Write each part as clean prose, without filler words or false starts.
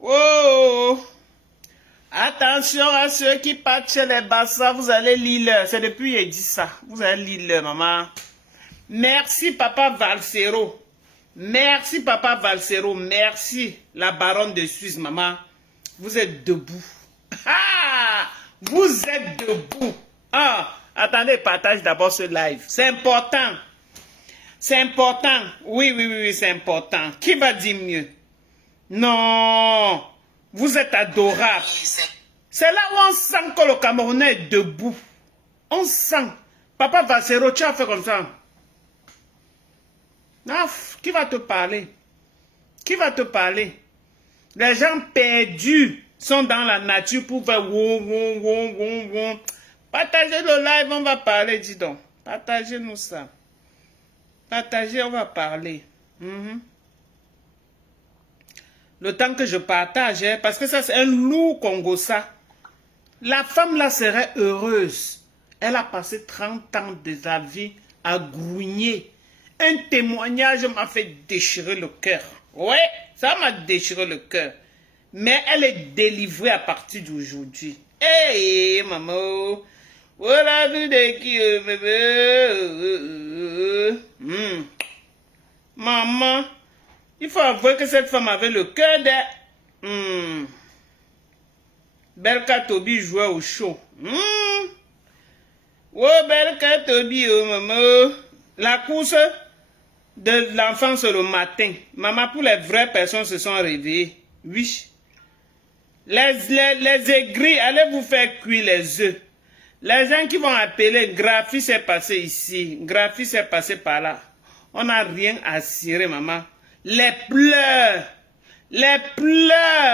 Oh! Attention à ceux qui partent chez les bassins, vous allez lire l'heure. C'est depuis qu'il dit ça. Vous allez lire l'heure, maman. Merci, papa Valsero. Merci, papa Valsero. Merci, la baronne de Suisse, maman. Vous êtes debout. Ah! Vous êtes debout. Ah! Attendez, partage d'abord ce live. C'est important. C'est important. Oui, c'est important. Qui va dire mieux? Non. Vous êtes adorable. C'est là où on sent que le Camerounais est debout. On sent. Papa Valsero, tu as fait comme ça. Ah, qui va te parler? Qui va te parler? Les gens perdus sont dans la nature pour faire wou. Partagez le live, on va parler, dis donc. Partagez-nous ça. Partagez, on va parler. Le temps que je partage, parce que ça c'est un lourd Congo, ça. La femme là serait heureuse. Elle a passé 30 ans de sa vie à grogner. Un témoignage m'a fait déchirer le cœur. Ouais, ça m'a déchiré le cœur. Mais elle est délivrée à partir d'aujourd'hui. Hey, maman. Voilà, vu de qui, bébé. Maman, il faut avouer que cette femme avait le cœur de... Belka Tobi jouait au show. Oh, Belka Tobi, oh, maman. La course de l'enfance le matin. Maman, pour les vraies personnes se sont réveillées. Oui. Les aigris, allez vous faire cuire les œufs. Les gens qui vont appeler, Graphie s'est passé ici, Graphie s'est passé par là. On n'a rien à cirer, maman. Les pleurs,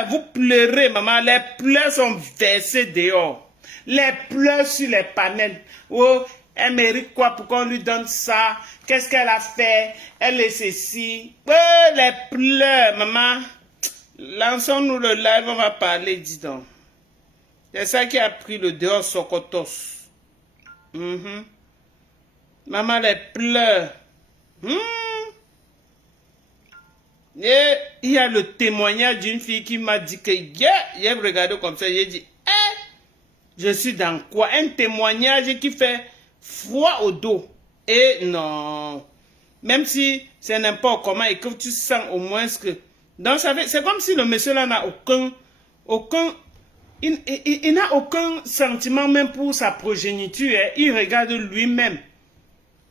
vous pleurez, maman. Les pleurs sont versés dehors. Les pleurs sur les panels. Oh, elle mérite quoi pour qu'on lui donne ça? Qu'est-ce qu'elle a fait? Elle est ceci. Oh, les pleurs, maman. Lançons-nous le live, on va parler, dis donc. C'est ça qui a pris le dehors Sokotos. Maman, les pleurs. Et il y a le témoignage d'une fille qui m'a dit que j'ai regardé comme ça, j'ai dit, je suis dans quoi? Un témoignage qui fait froid au dos. Et non, même si c'est n'importe comment et que tu sens au moins que... Donc c'est comme si le monsieur là n'a il n'a aucun sentiment même pour sa progéniture. Il regarde lui-même.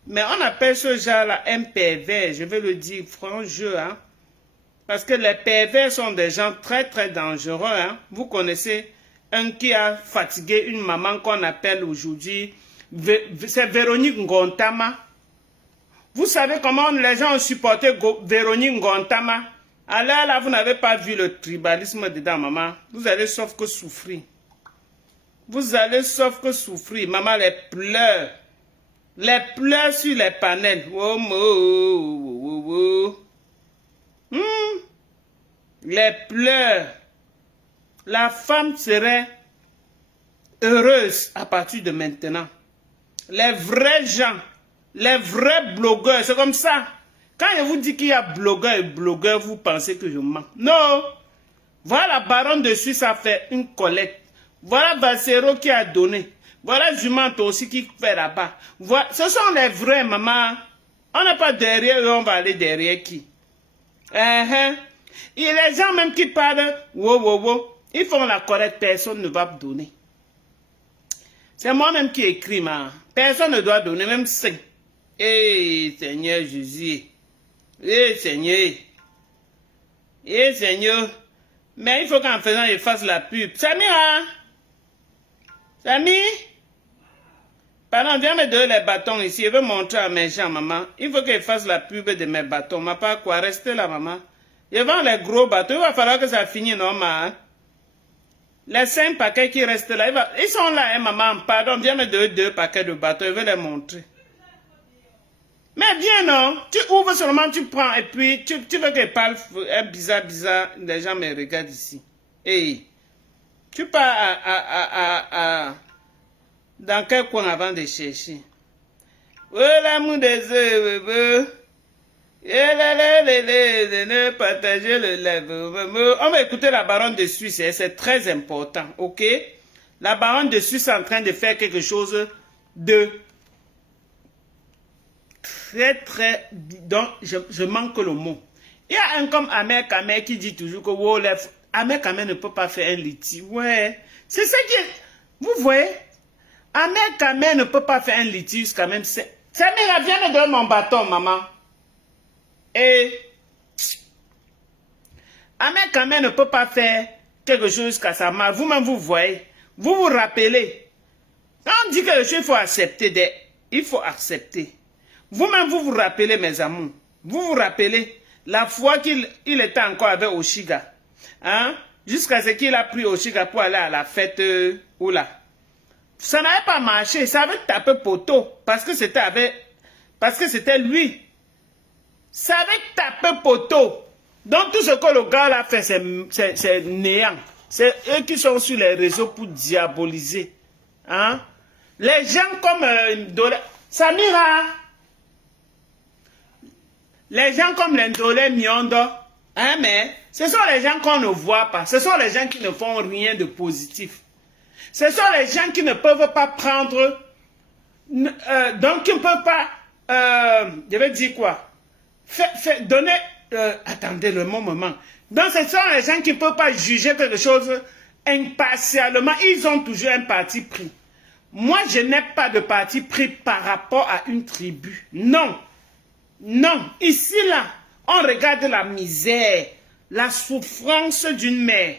Mais on appelle ce genre-là un pervers. Je vais le dire franchement. Hein? Parce que les pervers sont des gens très très dangereux. Hein? Vous connaissez un qui a fatigué une maman qu'on appelle aujourd'hui. C'est Véronique Ngontama. Vous savez comment les gens ont supporté Véronique Ngontama? Alors là, vous n'avez pas vu le tribalisme dedans, maman. Vous allez sauf que souffrir. Vous allez sauf que souffrir. Maman, les pleurs. Les pleurs sur les panels. Les pleurs. La femme serait heureuse à partir de maintenant. Les vrais gens, les vrais blogueurs, c'est comme ça. Quand je vous dis qu'il y a blogueur et blogueur, vous pensez que je mens. Non. Voilà la baronne de Suisse a fait une collecte. Voilà Valsero qui a donné. Voilà Jumanto aussi qui fait là-bas. Voilà. Ce sont les vrais, maman. On n'est pas derrière eux, on va aller derrière qui? Et les gens même qui parlent, ils font la collecte, personne ne va donner. C'est moi-même qui écris, maman. Personne ne doit donner, même 5. Seigneur Jésus. Seigneur. Seigneur. Mais il faut qu'en faisant, il fasse la pub. Samira. Samy. Pardon, viens me donner les bâtons ici. Je veux montrer à mes gens, maman. Il faut qu'il fasse la pub de mes bâtons. Ma pas quoi, restez là, maman. Je vends les gros bâtons. Il va falloir que ça finisse normal. Hein? Les 5 paquets qui restent là, ils sont là, hein, maman. Pardon, viens me donner 2 paquets de bâtons. Je vais les montrer. Mais viens non, tu ouvres seulement, tu prends et puis tu veux qu'elle parle bizarre, les gens me regardent ici. Hey, tu pars dans quel coin avant de chercher? Oh l'amour des œufs, Partager le live. On va écouter la baronne de Suisse, c'est très important, ok? La baronne de Suisse est en train de faire quelque chose de très... Donc, je manque le mot. Il y a un comme Ahmed Kamer qui dit toujours que Ahmed Kamer ne peut pas faire un litige. Ouais, c'est ça qui est... Vous voyez? Ahmed Kamer ne peut pas faire un litige quand même. Samira, viens me donner mon bâton, maman. Et Ahmed Kamer ne peut pas faire quelque chose qu'à sa mère. Vous-même, vous voyez. Vous vous rappelez. Quand on dit quelque chose, il faut accepter. Il faut accepter. Vous-même, vous vous rappelez, mes amours. Vous vous rappelez la fois qu'il était encore avec Oshiga. Hein? Jusqu'à ce qu'il a pris Oshiga pour aller à la fête. Oula. Ça n'avait pas marché. Ça avait tapé poteau. Parce que c'était lui. Ça avait tapé poteau. Donc tout ce que le gars a fait, c'est néant. C'est eux qui sont sur les réseaux pour diaboliser. Hein? Les gens comme Samira. Les gens comme l'Indolé Miondo. Hein, mais ce sont les gens qu'on ne voit pas. Ce sont les gens qui ne font rien de positif. Ce sont les gens qui ne peuvent pas prendre... donc qui ne peuvent pas... je vais dire quoi? Donner... attendez le moment. Donc ce sont les gens qui ne peuvent pas juger quelque chose impartialement. Ils ont toujours un parti pris. Moi, je n'ai pas de parti pris par rapport à une tribu. Non. Non. Ici, là, on regarde la misère, la souffrance d'une mère.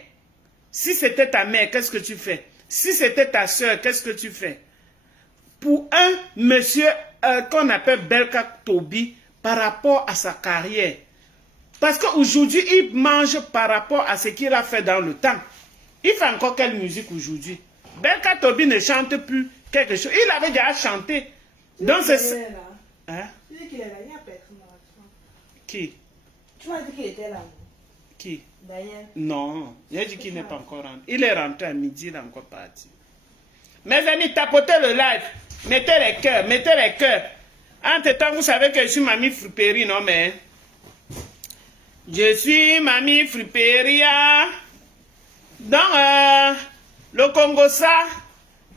Si c'était ta mère, qu'est-ce que tu fais? Si c'était ta soeur, qu'est-ce que tu fais? Pour un monsieur qu'on appelle Belka Tobi, par rapport à sa carrière. Parce qu'aujourd'hui, il mange par rapport à ce qu'il a fait dans le temps. Il fait encore quelle musique aujourd'hui? Belka Tobi ne chante plus quelque chose. Il avait déjà chanté. Donc c'est... Hein? Tu dis qu'il est là, il y a personne. Qui? Tu m'as dit qu'il était là. Qui? Daniel. Non, il a dit qu'il n'est pas encore rentré. Il est rentré à midi, il est encore parti. Mes amis, tapotez le live. Mettez les cœurs, mettez les cœurs. Entre-temps, vous savez que je suis Mamie Friperie, non mais... Je suis Mamie Friperia. Dans le Congo, ça,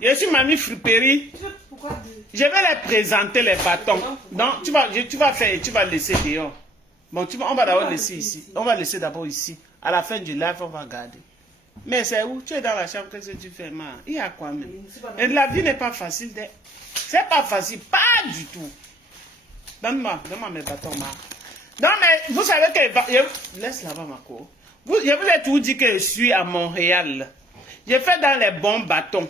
je suis Mamie Friperie. Pourquoi je vais les présenter, les bâtons. Donc, tu vas laisser dehors. Bon, on va d'abord laisser ici. On va laisser d'abord ici. À la fin du live, on va garder. Mais c'est où? Tu es dans la chambre, qu'est-ce que tu fais, man? Il y a quoi même? Et la vie n'est pas facile. C'est pas facile, pas du tout. Donne-moi mes bâtons, man. Non, mais vous savez que... Laisse là-bas, ma cour. Je vous ai tout dit que je suis à Montréal. J'ai fait dans les bons bâtons.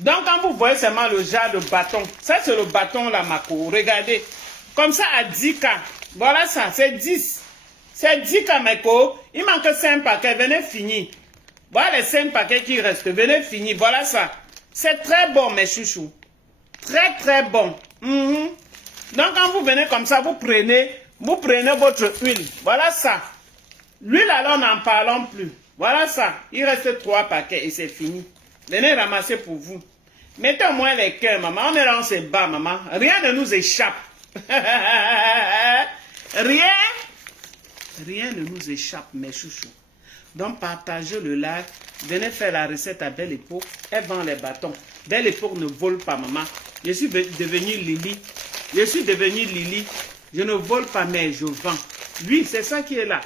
Donc, quand vous voyez seulement le genre de bâton, ça c'est le bâton là, ma cour. Regardez. Comme ça, à 10K. Voilà ça, c'est 10. C'est 10K, ma cour. Il manque 5 paquets. Venez finir. Voilà les 5 paquets qui restent. Venez finir. Voilà ça. C'est très bon, mes chouchous. Très, très bon. Donc, quand vous venez comme ça, vous prenez votre huile. Voilà ça. L'huile, alors, n'en parlons plus. Voilà ça. Il reste 3 paquets et c'est fini. Venez ramasser pour vous. Mettez au moins les cœurs, maman. On est là, on se bat, maman. Rien ne nous échappe. Rien ne nous échappe, mes chouchous. Donc, partagez le live. Venez faire la recette à Belle Époque. Elle vend les bâtons. Belle Époque ne vole pas, maman. Je suis devenue Lily. Je ne vole pas, mais je vends. Oui, c'est ça qui est là.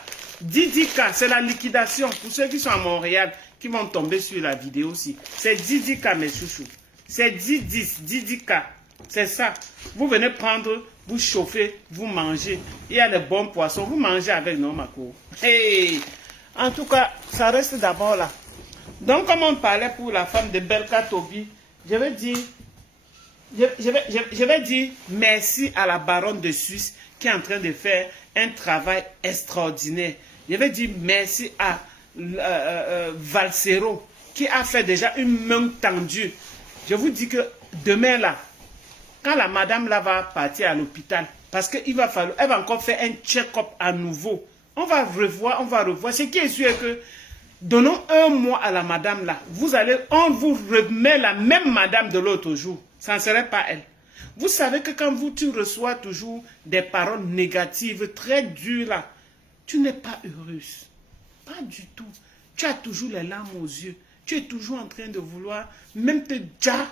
10K, c'est la liquidation. Pour ceux qui sont à Montréal, qui vont tomber sur la vidéo aussi. C'est 10K, mes chouchous. C'est 10K. C'est ça. Vous venez prendre, vous chauffez, vous mangez. Il y a les bons poissons. Vous mangez avec nos macos. Hey! En tout cas, ça reste d'abord là. Donc, comme on parlait pour la femme de Belka Tobi, je vais dire merci à la baronne de Suisse qui est en train de faire un travail extraordinaire. Je vais dire merci à Valsero qui a fait déjà une main tendue. Je vous dis que demain là, quand la madame là va partir à l'hôpital, parce qu'elle va encore faire un check-up à nouveau. On va revoir. Ce qui est sûr est que donnons un mois à la madame là. On vous remet la même madame de l'autre jour. Ça ne serait pas elle. Vous savez que quand tu reçois toujours des paroles négatives, très dures là, tu n'es pas heureuse. Pas du tout. Tu as toujours les larmes aux yeux. Tu es toujours en train de vouloir même te dire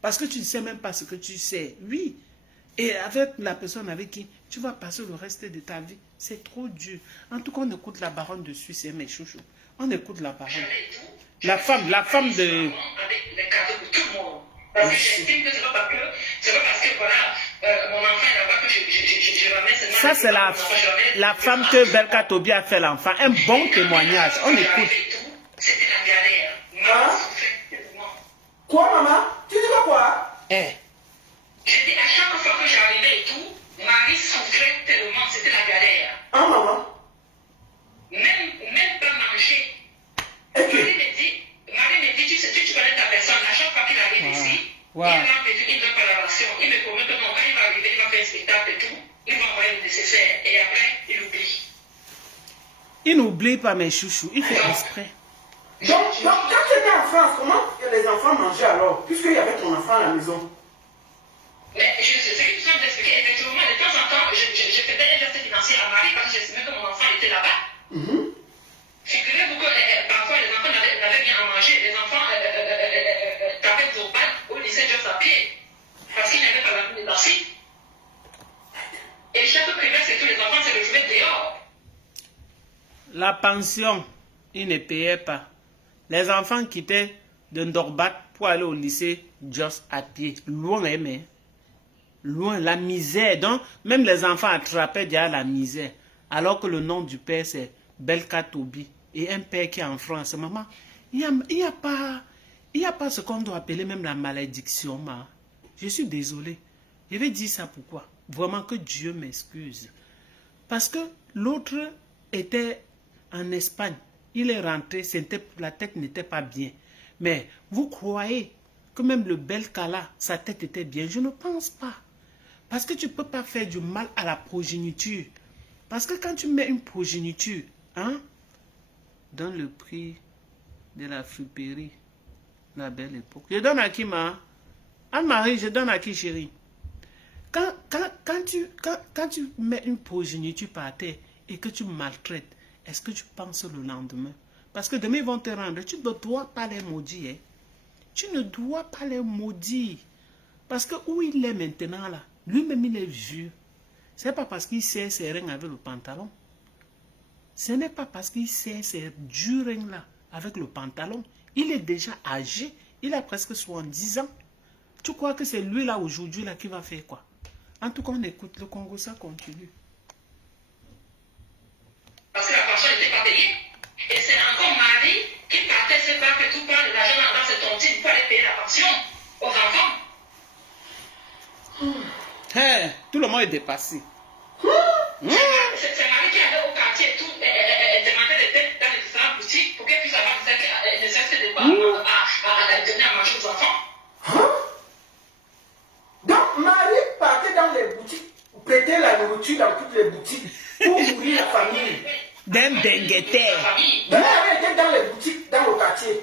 parce que tu ne sais même pas ce que tu sais. Oui. Et avec la personne avec qui tu vas passer le reste de ta vie, c'est trop dur. En tout cas, on écoute la baronne de Suisse, mes chouchous. On écoute la baronne. La femme de... Avec les cadeaux pour tout le monde. Parce que j'estime que c'est pas parce que voilà, mon enfant est là-bas que je ramène seulement. Ça, c'est la femme que Belka Tobi a fait l'enfant. Un bon témoignage. On écoute. C'était la galère. Maman souffrait tellement. Quoi, maman? Tu dis pas quoi? Eh. J'ai dit à chaque fois que j'arrivais et tout, Marie souffrait tellement, c'était la galère. Hein, maman? Même pas manger. Et que? Marie me dit, tu connais ta personne, à chaque fois qu'il arrive ici, il rentre et tout, il donne pas la ration. Il me promet que non, quand il va arriver, il va faire un spectacle et tout, il va envoyer le nécessaire. Et après, il oublie. Il n'oublie pas mes chouchous, il fait exprès. Donc, quand tu étais en France, comment les enfants mangeaient alors? Puisqu'il y avait ton enfant à la maison. Mais je suis en train d'expliquer, effectivement, de temps en temps, je faisais un geste financier à Marie parce que j'estimais que mon enfant était là-bas. Figurez-vous que parfois les enfants n'avaient rien à manger. Les enfants tapaient au bac au lycée juste à pied parce qu'ils n'avaient pas la vie de danser. Et chaque primaire, c'est tous les enfants se retrouvaient dehors. La pension, ils ne payaient pas. Les enfants quittaient de Ndorbat pour aller au lycée juste à pied. Loin, mais loin, la misère. Donc, même les enfants attrapaient déjà la misère. Alors que le nom du père, c'est Belka Tobi. Et un père qui est en France. Maman, il n'y a pas ce qu'on doit appeler même la malédiction. Ma. Je suis désolé. Je vais dire ça pourquoi. Vraiment que Dieu m'excuse. Parce que l'autre était en Espagne. Il est rentré, la tête n'était pas bien. Mais vous croyez que même le Belka là, sa tête était bien? Je ne pense pas. Parce que tu ne peux pas faire du mal à la progéniture. Parce que quand tu mets une progéniture, hein, dans le prix de la friperie, la belle époque. Je donne à qui, ma? Anne-Marie, je donne à qui, chérie? Quand tu mets une progéniture par terre et que tu maltraites, est-ce que tu penses le lendemain? Parce que demain, ils vont te rendre. Tu ne dois pas les maudire. Hein? Tu ne dois pas les maudire. Parce que où il est maintenant, là, lui-même, il est vieux. Ce n'est pas parce qu'il sait ses règnes avec le pantalon. Ce n'est pas parce qu'il sait ses durs règnes là avec le pantalon. Il est déjà âgé. Il a presque 70 ans. Tu crois que c'est lui là aujourd'hui là qui va faire quoi? En tout cas, on écoute le Congo, ça continue. Parce que la pension n'était pas payée. Et c'est encore Marie qui partait se battre tout prendre de l'argent dans cette tontine pour aller payer la pension aux enfants. Hey, tout le monde est dépassé. C'est Marie qui allait au quartier et tout, elle demandait des têtes dans les différentes boutiques pour qu'elle puisse avoir ne cesse de pas donner à manger aux enfants. Donc, Marie partait dans les boutiques, prêtait la nourriture dans toutes les boutiques pour nourrir la famille. D'un dengueter. Donc, elle était dans les boutiques, dans le quartier.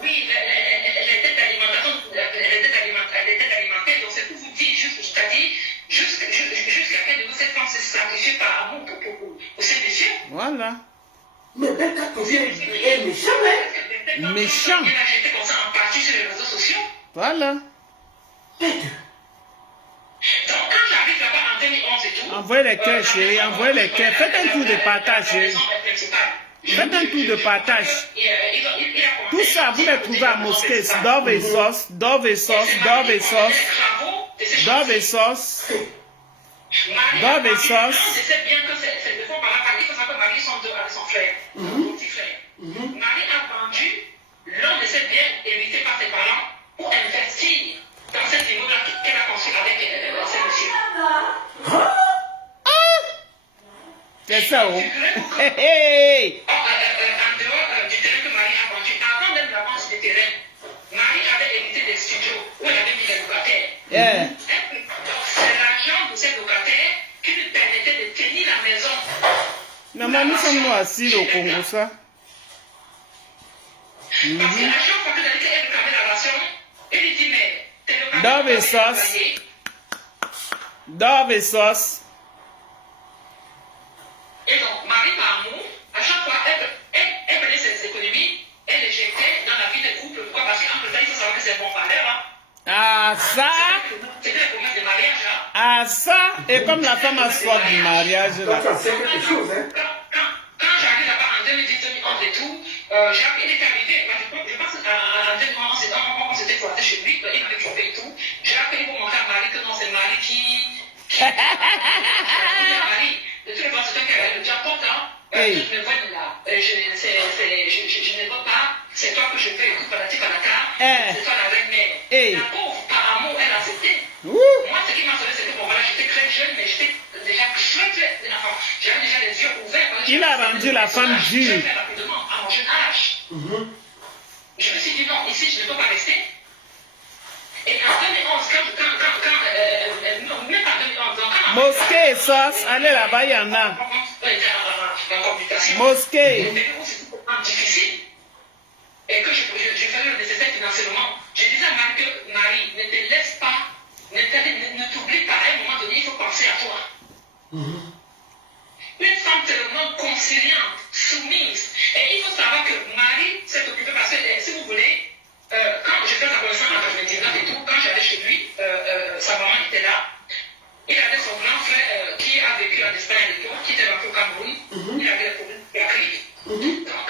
Oui, les têtes d'alimentation, les têtes alimentaires, donc c'est pour vous dire, c'est-à-dire, jusqu'à quel niveau cette femme se sacrifie par amour pour ces messieurs. Voilà. Mais Belka Tobi est méchant, hein? Méchant. Il a jeté comme ça en partie sur les réseaux sociaux. Voilà. Donc, quand j'arrive là-bas en 2011 et tout... Envoyez les cœurs, chérie. Envoyez les cœurs. Faites un tour de partage, chérie. Faites un tour de partage. Tout ça, vous les trouvez à mosquée. Dove et sauce, dove et sauce, dove et sauce, dove et sauce, dove et sauce. Je sais bien que c'est le fond par là, parce que ça peut marier son deux avec son frère, son petit frère. Marie a vendu l'un de ses biens hérités par ses parents pour investir dans cette immeuble qu'elle a construit avec ses messieurs. C'est ça, oh. Hey, hey. En dehors du terrain que Marie a vendu, avant même la vente du terrain, Marie avait hérité des studios où elle avait mis les locataires. Yeah. Donc c'est l'argent de ces locataires qui lui permettait de tenir la maison. Maman, nous sommes assis au Congo, ça. Parce que à chaque fois que elle réclamait la ration, elle lui dit, mais tes locataires Dove et sauce. Dove et sauce. Et donc, Marie, par amour, à chaque fois, elle prenait ses économies, elle les jetait dans la vie de couple. Pourquoi? Parce qu'entre ça, il faut savoir que c'est un bon valeur. Hein. Ah, ça. C'était la promesse de mariage. Hein. Ah, ça. Et comme la femme a soif du mariage, là. Donc ça c'est quelque chose, hein. Quand j'arrive là-bas en 2010, 2011 et tout, Jacques, il était arrivé. Je pense qu'en 2011, on s'était croisé chez lui, il m'avait trouvé et tout. Jacques, il faut montrer à Marie que non, c'est Marie qui. Marie, de toutes les façons, c'est toi qui as le diapôtre, hein. Hey. Je ne vois là. Je ne vois pas. C'est toi que je veux, écoute, patati patata. C'est toi la reine mère. Hey. La pauvre, par amour, elle a accepté. Ouh. Moi, ce qui m'a sauvé, c'est que bon, voilà, j'étais très jeune, mais j'étais déjà très. Enfin, j'avais déjà les yeux ouverts. Il a rendu la femme dure. Très rapidement, à mon jeune âge. Je me suis dit non, ici, je ne peux pas rester. Et en 2011, non, même pas 2011, quand Mosquée et sauce. Allez là-bas, il y en a. Mosquée. Difficile. Et que je faisais le nécessaire financièrement. Je disais à Marie que Marie, ne te laisse pas, ne t'oublie pas. À un moment donné, il faut penser à toi. Une femme tellement conciliante, soumise. Et il faut savoir que Marie s'est occupée parce que, si vous voulez, quand je fais sa connaissance en 99 et tout, quand j'allais chez lui, sa maman était là. Il avait son grand frère qui a vécu en Espagne à l'époque, qui était rentré au Cameroun. Il avait des problèmes psychiatriques. Donc, quand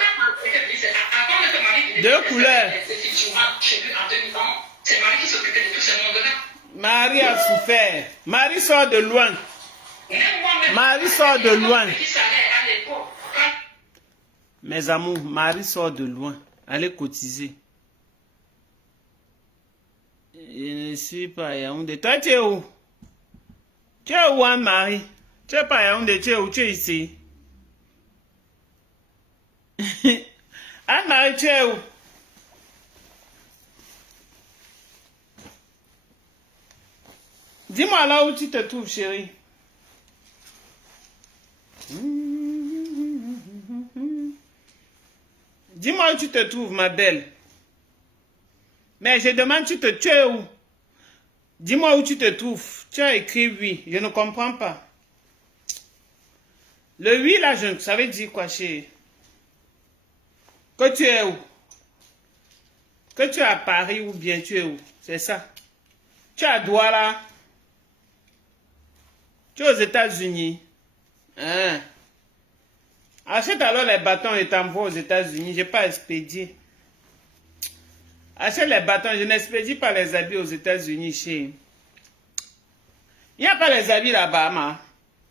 on était venu, avant que Marie vienne, Deux couleurs. effectivement, chez lui en 2000 ans, c'est Marie qui s'occupait de tout ce monde-là. Marie a souffert. Marie sort de loin. Marie sort de loin. Mes amours, Marie sort de loin. Allez cotiser. Je ne suis pas à Yaoundé. Toi, tu es où? Tu es où, Anne-Marie? Tu es pas à Yaoundé, tu es où? Tu es ici. Anne-Marie, tu es où? Dis-moi là où tu te trouves, chérie. Dis-moi où tu te trouves, ma belle. Mais je demande, tu es où? Dis-moi où tu te trouves. Tu as écrit oui. Je ne comprends pas. Le oui, là, ça veut dire quoi, chérie? Que tu es où? Que tu es à Paris ou bien tu es où? C'est ça. Tu es à Douala. Tu es aux États-Unis. Hein? Achète alors les bâtons et t'envoie aux États-Unis. Je n'ai pas expédié. Achète les bâtons. Je n'expédie pas les habits aux États-Unis, chérie. Il n'y a pas les habits là-bas,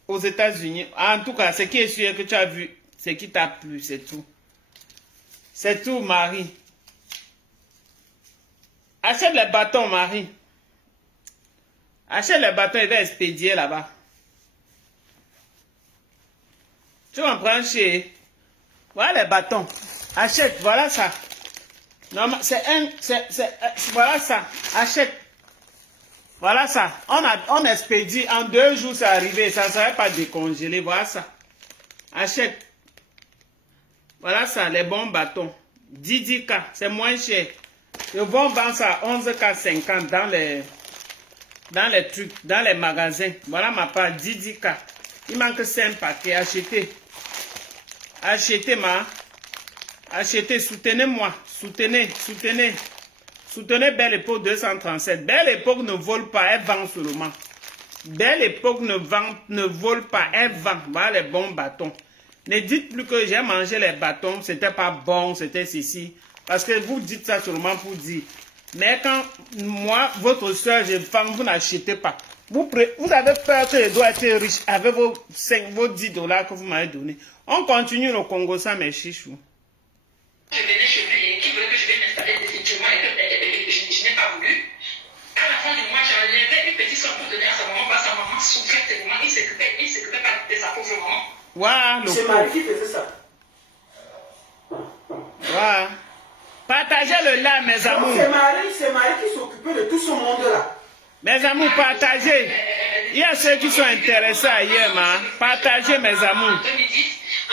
aux États-Unis. En tout cas, ce qui est sûr que tu as vu, ce qui t'a plu, c'est tout. C'est tout, Marie. Achète les bâtons, Marie. Achète les bâtons et va expédier là-bas. Tu comprends, chérie? Voilà les bâtons. Achète, voilà ça. Non, voilà ça. Achète. Voilà ça. On expédie. En 2 jours, c'est arrivé. Ça ne serait pas décongelé. Voilà ça. Achète. Voilà ça, les bons bâtons. 10K, c'est moins cher. Ils vont vendre ça à 11K50 dans les trucs, dans les magasins. Voilà ma part, 10K. Il manque 5 paquets. Achetez. Achetez, Achetez, soutenez-moi. Soutenez. Soutenez Belle Époque 237. Belle Époque ne vole pas, elle vend seulement. Belle Époque ne vole pas, elle vend. Voilà les bons bâtons. Ne dites plus que j'ai mangé les bâtons, c'était pas bon, c'était ceci. Parce que vous dites ça seulement pour dire. Mais quand moi, votre soeur, je vends, vous n'achetez pas. Vous avez peur que je dois être riche avec vos 10$ que vous m'avez donné. On continue le Congo sans mes chichous. Je venais chez lui et qui voulait que je vienne m'installer définitivement et que je n'ai pas voulu. À la fin du mois, j'enlevais une petite somme pour donner à sa maman parce que sa maman souffrait tellement. Il s'occupait pas de sa pauvre maman. Waouh, c'est Marie qui faisait ça. Waouh. Partagez le là, mes amours. C'est Marie qui s'occupait de tout ce monde-là. Mes amours, partagez. Il y a ceux qui sont intéressés ailleurs, partagez, mes amours.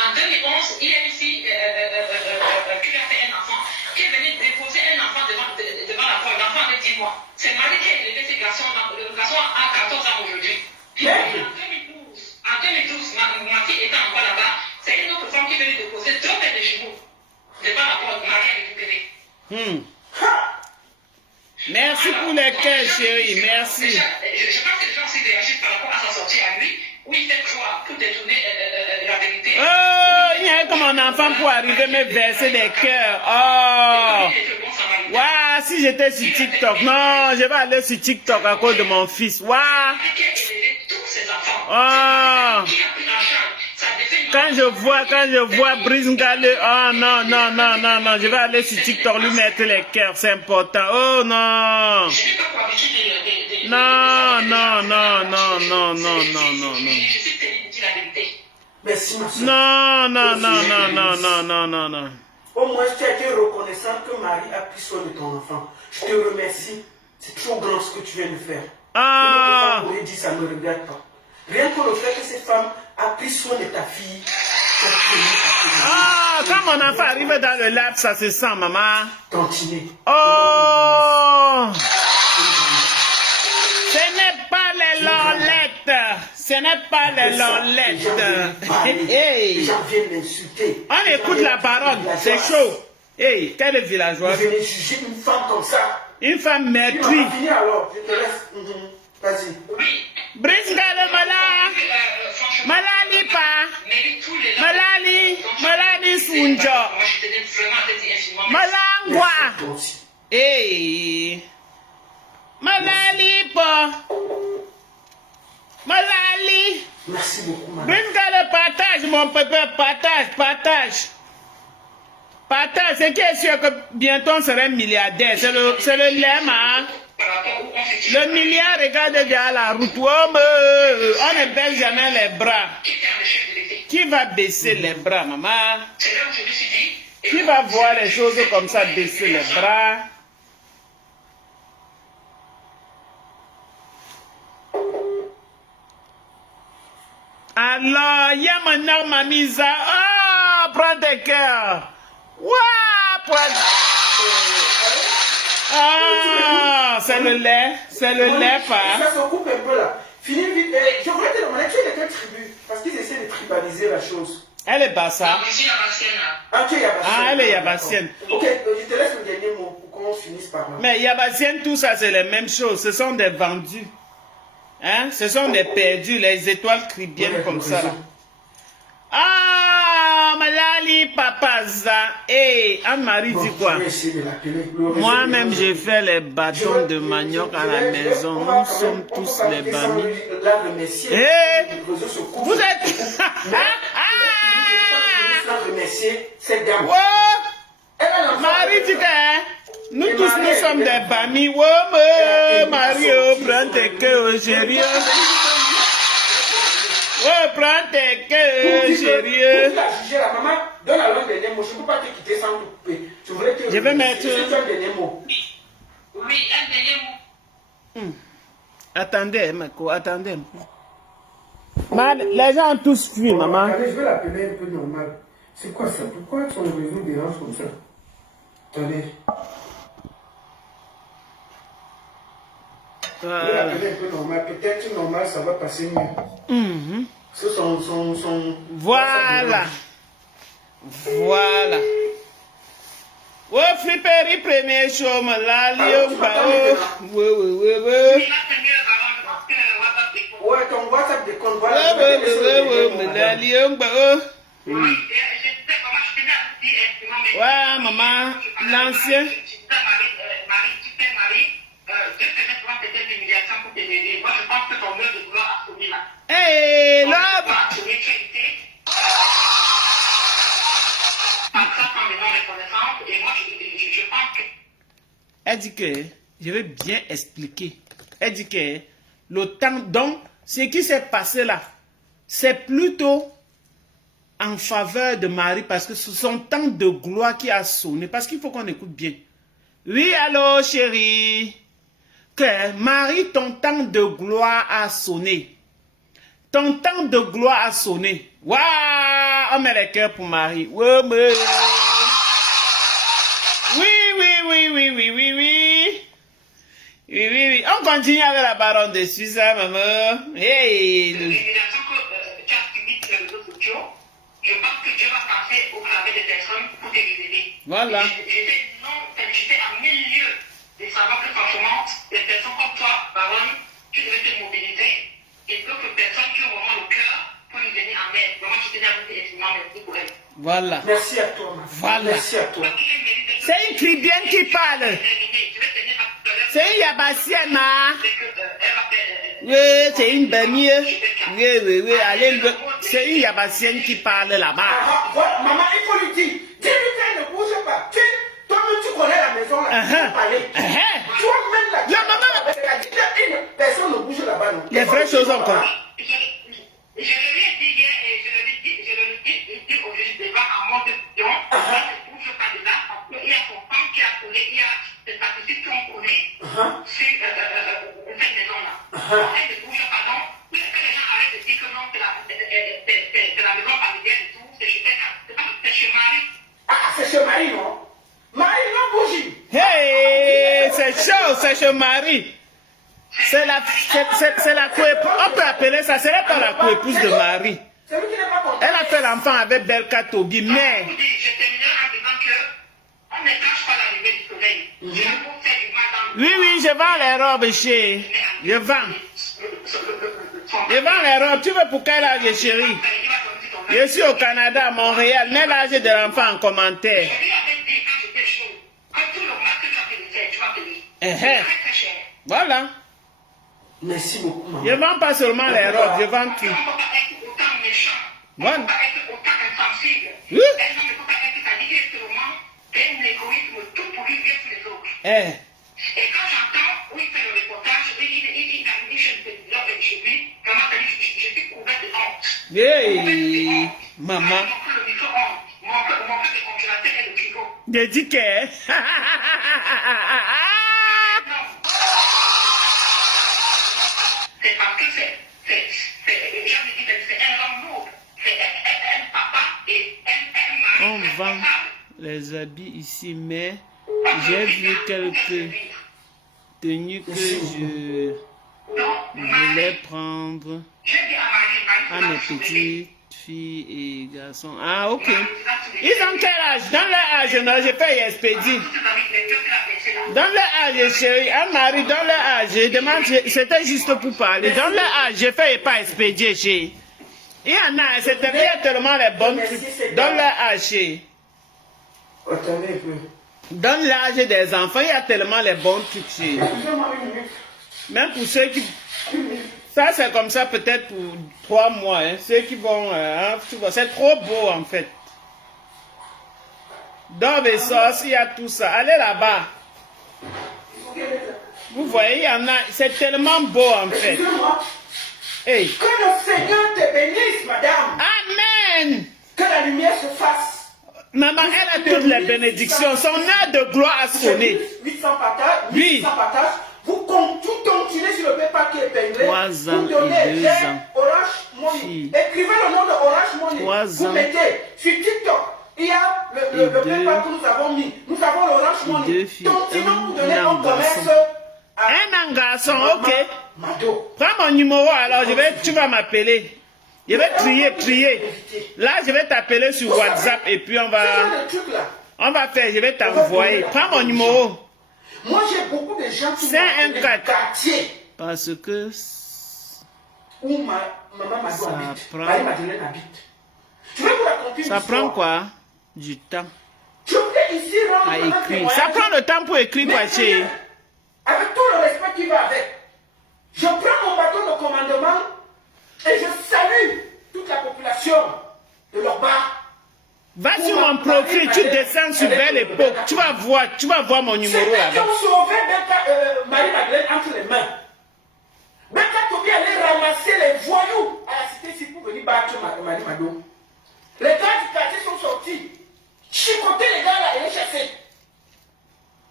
En 2011, il y a ici qui a fait un enfant, qui est venu déposer un enfant devant la porte. L'enfant avait 10 mois. C'est Marie qui a élevé ces garçons. Le garçon a 14 ans aujourd'hui. Mais, En 2012, ma fille était encore là-bas. C'est une autre femme qui venait déposer 2 paires de jumeaux. C'est pas rapport, Marie a récupéré. Merci pour les cœurs, chérie. Merci. Je pense que les gens aussi réagissent par rapport à sa sortie à lui, où il fait croire pour détourner la vérité. Oh, il y a comme un enfant pour arriver à me verser des cœurs. Oh. Waouh, si j'étais sur TikTok. Non, je vais aller sur TikTok à cause de mon fils. Waouh. Oh. Quand je vois Brice Ngale, oh non, non, non, non, non, je vais aller sur TikTok lui mettre les cœurs, c'est important. Oh non. Non, non, non, non, non, non, non, non, non. merci, ma soeur. Non, non, non, non, non, non, non, non, non. Au moins, tu as été reconnaissante que Marie a pris soin de ton enfant. Je te remercie. C'est trop grand ce que tu viens de faire. Ah. Une autre femme aurait dit, ça ne me regarde pas. Rien que le fait que cette femme a pris soin de ta fille, ça Ah, quand mon enfant arrive dans le lab, ça se sent, maman. Continuez. Oh. Ce n'est pas les lanlettes. Ce n'est pas les lanlettes. Les Hey. gens viennent m'insulter. On écoute la parole, c'est chaud. Hey, quelle est Vous villageoise? venez juger une femme comme ça. Une femme Tu maîtrise. vas finir alors, je te laisse. Vas-y. Oui. Malali pa. Malali sunjo. Malangwa. Toi aussi. Hey. Malali pa. Malali. Merci beaucoup, madame. Bringa partage, mon papa, partage. Partage, c'est qui est sûr que bientôt on sera milliardaire. C'est le lemme, hein. Le milliard regarde déjà la route. Oh, on ne baisse jamais les bras. Qui va baisser les bras, maman? Qui va voir les choses comme ça, baisser les bras? Alors, il y a maintenant ma mise à... Oh, prends tes cœurs. Waouh, ah, c'est le lait, pas. Ça se coupe un peu là. Finis vite. Je voudrais te demander, tu es de quelle tribu? Parce qu'ils essaient de tribaliser la chose. Elle est bassa. Ah, tu es yabassienne. Ah, elle est yabassienne. Ok, je te laisse le dernier mot pour qu'on finisse par là. Mais yabassienne, tout ça, c'est les mêmes choses. Ce sont des vendus. Hein? Ce sont des perdus. Les étoiles crient bien comme ça. Là. Ah, Malali Papaza. Hey, Anne-Marie dit quoi? Moi-même, j'ai fait les bâtons de manioc à la maison. Nous sommes tous les bamis. Hey, vous êtes... Marie dit que nous tous nous sommes des bamis. Mario, prends tes queues, chérie. Oh, prends tes queues, chérie. Maman, donne la langue dernier mot. Je ne peux pas te quitter sans te couper. Je vais mettre... un dernier mot. Oui, un dernier mot. Attendez, Mako, attendez. Les gens ont tous fui, maman. Allez, je vais l'appeler un peu normal. C'est quoi ça? Pourquoi ton réseau dérange comme ça? Attendez. Je vais l'appeler un peu normal. Peut-être normal, ça va passer mieux. C'est son... Voilà. Voilà. Oh, flipper, premier show, malali, ouais, ton WhatsApp déconne, voilà. Ouais, maman, l'ancien. Hey, là. Elle dit que, je vais bien expliquer. Elle dit que le temps, donc, ce qui s'est passé là, c'est plutôt en faveur de Marie parce que c'est son temps de gloire qui a sonné. Parce qu'il faut qu'on écoute bien. Oui, allô, chérie. Que Marie, ton temps de gloire a sonné. Ton temps de gloire a sonné. Waouh, on met les cœurs pour Marie. Ouais, mais... Oui. Oui. continue avec la baronne de Suisse, hein, maman. Hey! L'humiliation que tu as subie sur les réseaux sociaux, je pense que Dieu va passer au travers des personnes pour te révéler. Voilà. J'étais à milieu de savoir que franchement, des personnes comme toi, baronne, tu devais te mobiliser et d'autres personnes qui ont vraiment le cœur pour lui venir en aide. Vraiment, je tenais à vous dire effectivement merci pour elle. Voilà. Merci à toi, ma. Voilà. Merci à toi. C'est une Caribéenne qui parle. C'est une Yabassienne, hein. Oui, c'est une Bénie. Oui. Allez, c'est une Yabassienne qui parle là-bas. Voilà, maman, il faut lui dire. Dis-lui qu'elle ne bouge pas. Toi-même, tu connais la maison là. Tu peux parler. Toi-même là. La maman. Personne ne bouge là-bas. Les vraies choses encore. Je le lui ai dit hier et je le dis aujourd'hui devant à mon question. Je ne bouge pas de là parce qu'il y a son femme qui a collé, il y a des statistiques qui ont collé sur cette maison-là. Elle ne bouge pas donc. Que les gens arrêtent de dire que non, c'est la maison familiale et tout. C'est chez Marie. Ah, c'est chez Marie, non? Marie, non bouge. Hey, c'est chaud, c'est chez Marie. C'est la coépouse. On peut appeler ça, ce n'est pas la coépouse de Marie. C'est lui qui n'est pas content. Elle a fait l'enfant avec Belka Tobi, mais. Je terminerai en disant qu'on ne cache pas l'arrivée du soleil. Je peux faire du mal dans le Oui, je vends les robes, chérie. Je vends. Je vends les robes. Tu veux pour quel âge, chérie? Je suis au Canada, à Montréal. Mets l'âge de l'enfant en commentaire. Voilà. Merci beaucoup, maman. Je ne vends pas seulement les robes, je vends tout. Voilà. Oui. Eh. Et quand j'entends, oui, il fait le reportage, il a mis chez le téléviseur et chez lui, vraiment, je suis couvert de honte. Hey, maman. Le micro-ondes, mon peu de congélateur et le frigo. Je dis que. C'est parce que c'est un homme lourd, c'est un papa et un mari. On vend les habits ici, mais j'ai vu quelques tenues que je voulais prendre à mes petites filles et garçons. Ah, ok. Ils ont quel âge? Dans leur âge, non, j'ai fait expédie. Dans leur âge, chérie, Anne-Marie, dans leur âge, je demande, c'était juste pour parler. Dans leur âge, j'ai fait pas expédier, chérie. Il y en a, il y a tellement les bonnes trucs. Dans leur âge, chérie. Attendez un peu. Dans l'âge des enfants, il y a tellement les bons trucs, chérie. Excusez-moi une minute. Même pour ceux qui... Ça, c'est comme ça peut-être pour 3 mois. Hein. Ceux qui vont... c'est trop beau, en fait. Dans les sauces, il y a tout ça. Allez là-bas. Vous voyez, il y en a... C'est tellement beau, en fait. Excusez-moi. Hey. Que le Seigneur te bénisse, madame. Amen. Que la lumière se fasse. Maman, elle a toutes les bénédictions. Son heure de gloire a sonné. 800 partages. Oui. 800 partages. Vous continuez sur le PayPal qui est payé. 3 ans vous donnez et 2 ans. Orange Money. Si. Écrivez le nom de Orange Money. 3 vous ans. mettez sur TikTok. Il y a le Et PayPal que nous avons mis. Nous avons l'Orange Money. 2 filles. Continuons pour donner un commerce Un garçon, ok. Mado. Prends mon numéro alors, tu vas m'appeler. Je vais crier. Là, je vais t'appeler sur WhatsApp et puis on va faire, je vais t'envoyer. Prends mon numéro. Moi, j'ai beaucoup de gens qui C'est un quartier parce que où maman Mado ça habite. prend- Marie-Madeleine habite. Je vais vous raconter une ça histoire. prend quoi? Du temps Je voulais ici rendre à un écrire. témoignage. Ça prend le temps pour écrire quoi, chérie? Avec tout le respect qui va avec. Je prends mon bâton de commandement et je salue toute la population de leur bar. Va sur mon profil, tu descends sur Belle Époque. Tu vas voir mon numéro C'est eux qui là-bas. ont sauvé Marie-Madeleine entre les mains. Becca Tobi allait ramasser les voyous à la cité ici pour venir battre Marie-Mado. Les gars du quartier sont sortis. Chicoter les gars là et les chasser.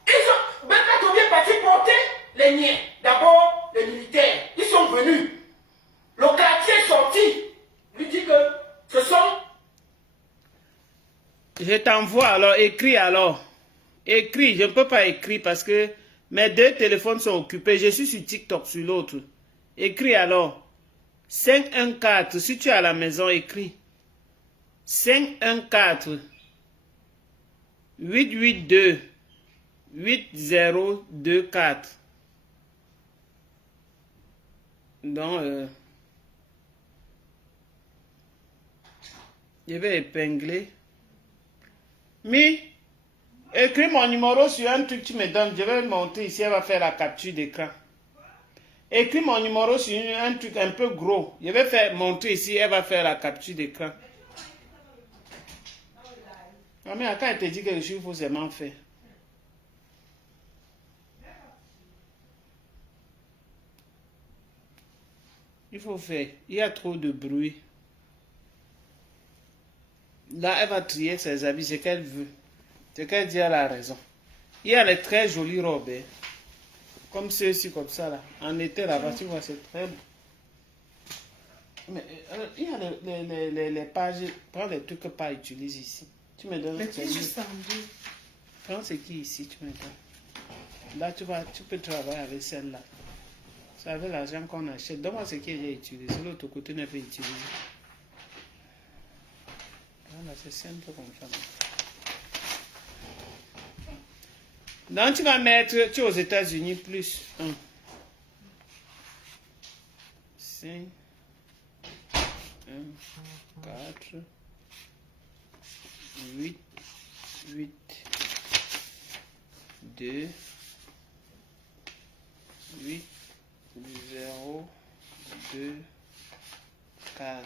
Becca Tobi est parti porter les niais. D'abord, les militaires. Ils sont venus. Le quartier est sorti. Lui dit que ce sont... Je t'envoie alors, écris alors. Écris, je ne peux pas écrire parce que Mes deux téléphones sont occupés. Je suis sur TikTok sur l'autre. Écris alors. 514. Si tu es à la maison, écris. 514 882 8024. Donc, je vais épingler. Mais, écris mon numéro sur un truc que tu me donnes. Je vais monter ici, elle va faire la capture d'écran. Écris mon numéro sur un truc un peu gros. Je vais faire monter ici, elle va faire la capture d'écran. Ah, mais quand elle te dit quelque chose, il faut seulement faire. Il faut faire. Il y a trop de bruit. Là, elle va trier ses habits, ce qu'elle veut. Ce qu'elle dit, elle a raison. Il y a les très jolies robes. Hein. Comme ceux-ci, comme ça, là. En été, là-bas, tu vois, c'est très beau. Mais il y a les pages. Prends les trucs que pas utilisent ici. Tu me donnes. Prends ce qui est ici, tu me donnes. Là, tu peux travailler avec celle-là. C'est avec l'argent qu'on achète. Donne-moi ce qui est déjà utilisé. L'autre côté n'est pas utilisé. Voilà, c'est simple comme ça. Donc, tu vas mettre, tu es aux États-Unis, plus 1. 5, 1, 4, 8, 8, 2, 8, 0, 2, 4.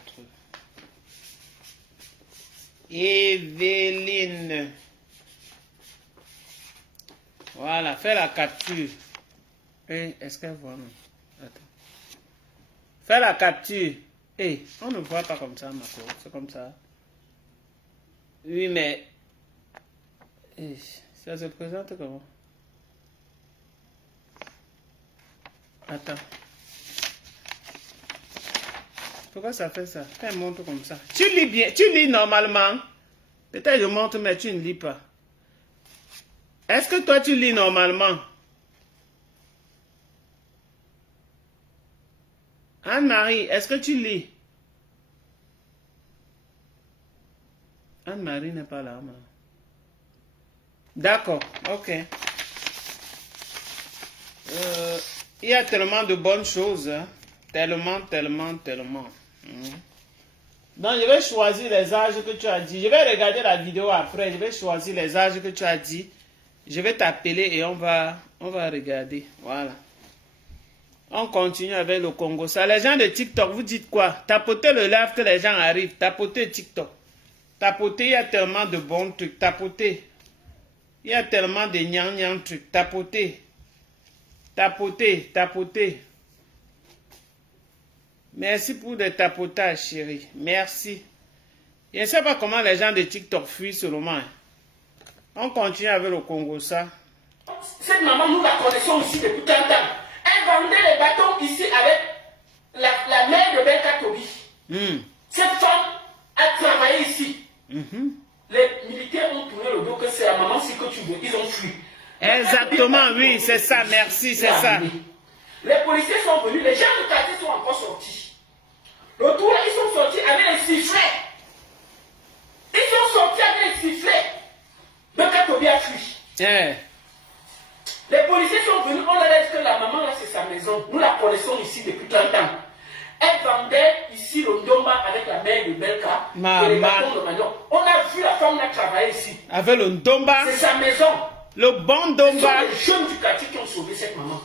Evelyne. Voilà, fais la capture. Est-ce qu'elle voit? Attends. Fais la capture. On ne voit pas comme ça, ma cour. C'est comme ça. Oui, mais... ça se présente comment? Attends. Pourquoi ça fait ça? Quand elle montre comme ça. Tu lis bien. Tu lis normalement. Peut-être je montre, mais tu ne lis pas. Est-ce que toi, tu lis normalement? Anne-Marie, est-ce que tu lis? Anne-Marie n'est pas là. D'accord, ok. Il y a tellement de bonnes choses. Hein? Tellement. Donc, je vais choisir les âges que tu as dit. Je vais regarder la vidéo après. Je vais choisir les âges que tu as dit. Je vais t'appeler et on va regarder. Voilà. On continue avec le Congo. Ça, les gens de TikTok, vous dites quoi? Tapotez le live que les gens arrivent. Tapotez TikTok. Tapotez, il y a tellement de bons trucs. Tapotez. Il y a tellement de gnang trucs. Tapotez. Tapotez. Merci pour le tapotage, chérie. Merci. Je ne sais pas comment les gens de TikTok fuient seulement. On continue avec le Congo, ça. Cette maman, nous la connaissons ici depuis 30 ans. Elle vendait les bâtons ici avec la mère de Belka Tobi. Cette femme a travaillé ici. Les militaires ont tourné le dos que c'est la maman, c'est que tu veux. Ils ont fui. Exactement, oui, c'est ça, merci, c'est ça. Les policiers sont venus, les gens du quartier sont encore sortis. Le tour, ils sont sortis avec les sifflets. Ils sont sortis avec les sifflets. Belka Tobi a fui. Les policiers sont venus, on leur a dit que la maman, là, c'est sa maison. Nous la connaissons ici depuis 30 ans. Elle vendait ici le ndomba avec la mère de Belka. Et les bâtons de Magnon. On a vu la femme là travailler ici. Avec le ndomba. C'est sa maison. Le bon ndomba. Ce sont les jeunes du quartier qui ont sauvé cette maman.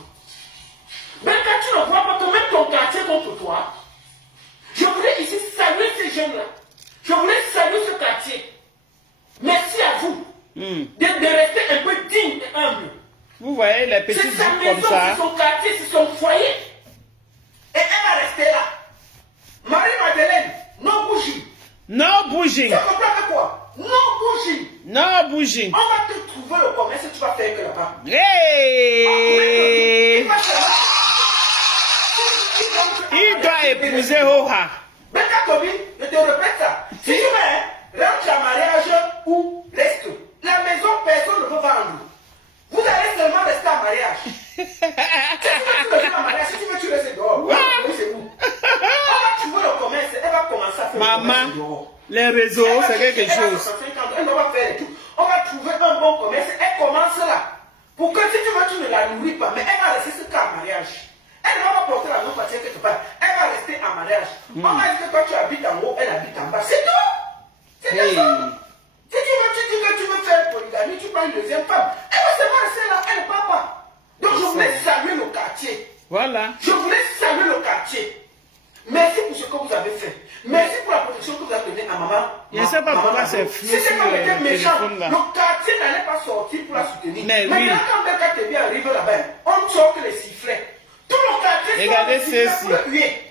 Belka, tu ne vois pas que même ton quartier contre toi. Je voulais ici saluer ces jeunes-là. Je voulais saluer ce quartier. Merci à vous de rester un peu digne et humble. Vous voyez les petits c'est sa bouts maison, comme ça. c'est son quartier, c'est son foyer. Et elle va rester là. Marie-Madeleine, no bougie. No bouging. Tu comprends avec quoi? No bougie. No bouging. On va te trouver le commerce que tu vas faire que là-bas. Hey! Il doit épouser Oha. Belka Tobi, je te répète ça. Si tu mets, rentre à mariage ou reste. La maison, personne ne veut vendre. Vous allez seulement rester à mariage. faire Maman, le commerce dehors. les réseaux, c'est quelque Elle a chose. 65 ans, elle ne va pas faire tout. On va trouver un bon commerce. Elle commence là. Pour que si tu veux, tu ne la nourris pas. Mais elle va rester ce cas en mariage. Elle ne va pas porter la main partir quelque part. Elle va rester en mariage. On va dire que toi tu habites en haut, elle habite en bas. C'est tout. C'est Hey. ça. Si tu veux, tu dis que tu veux faire polygamie, tu prends une deuxième femme. Elle va seulement rester là, elle ne part pas. Donc je voulais saluer le quartier. Voilà. Je voulais saluer le quartier. Merci pour ce que vous avez fait. Merci pour la protection que vous avez donnée à maman. Je ne sais pas pourquoi c'est flou Si c'est sur pas le été méchant, téléphone, là. le quartier n'allait pas sortir pour la soutenir. Mais oui. Maintenant, quand Beka Tebi arrive là-bas, on sort que les sifflets. Tout le quartier Regardez sort les sifflets ceci. pour le tuer.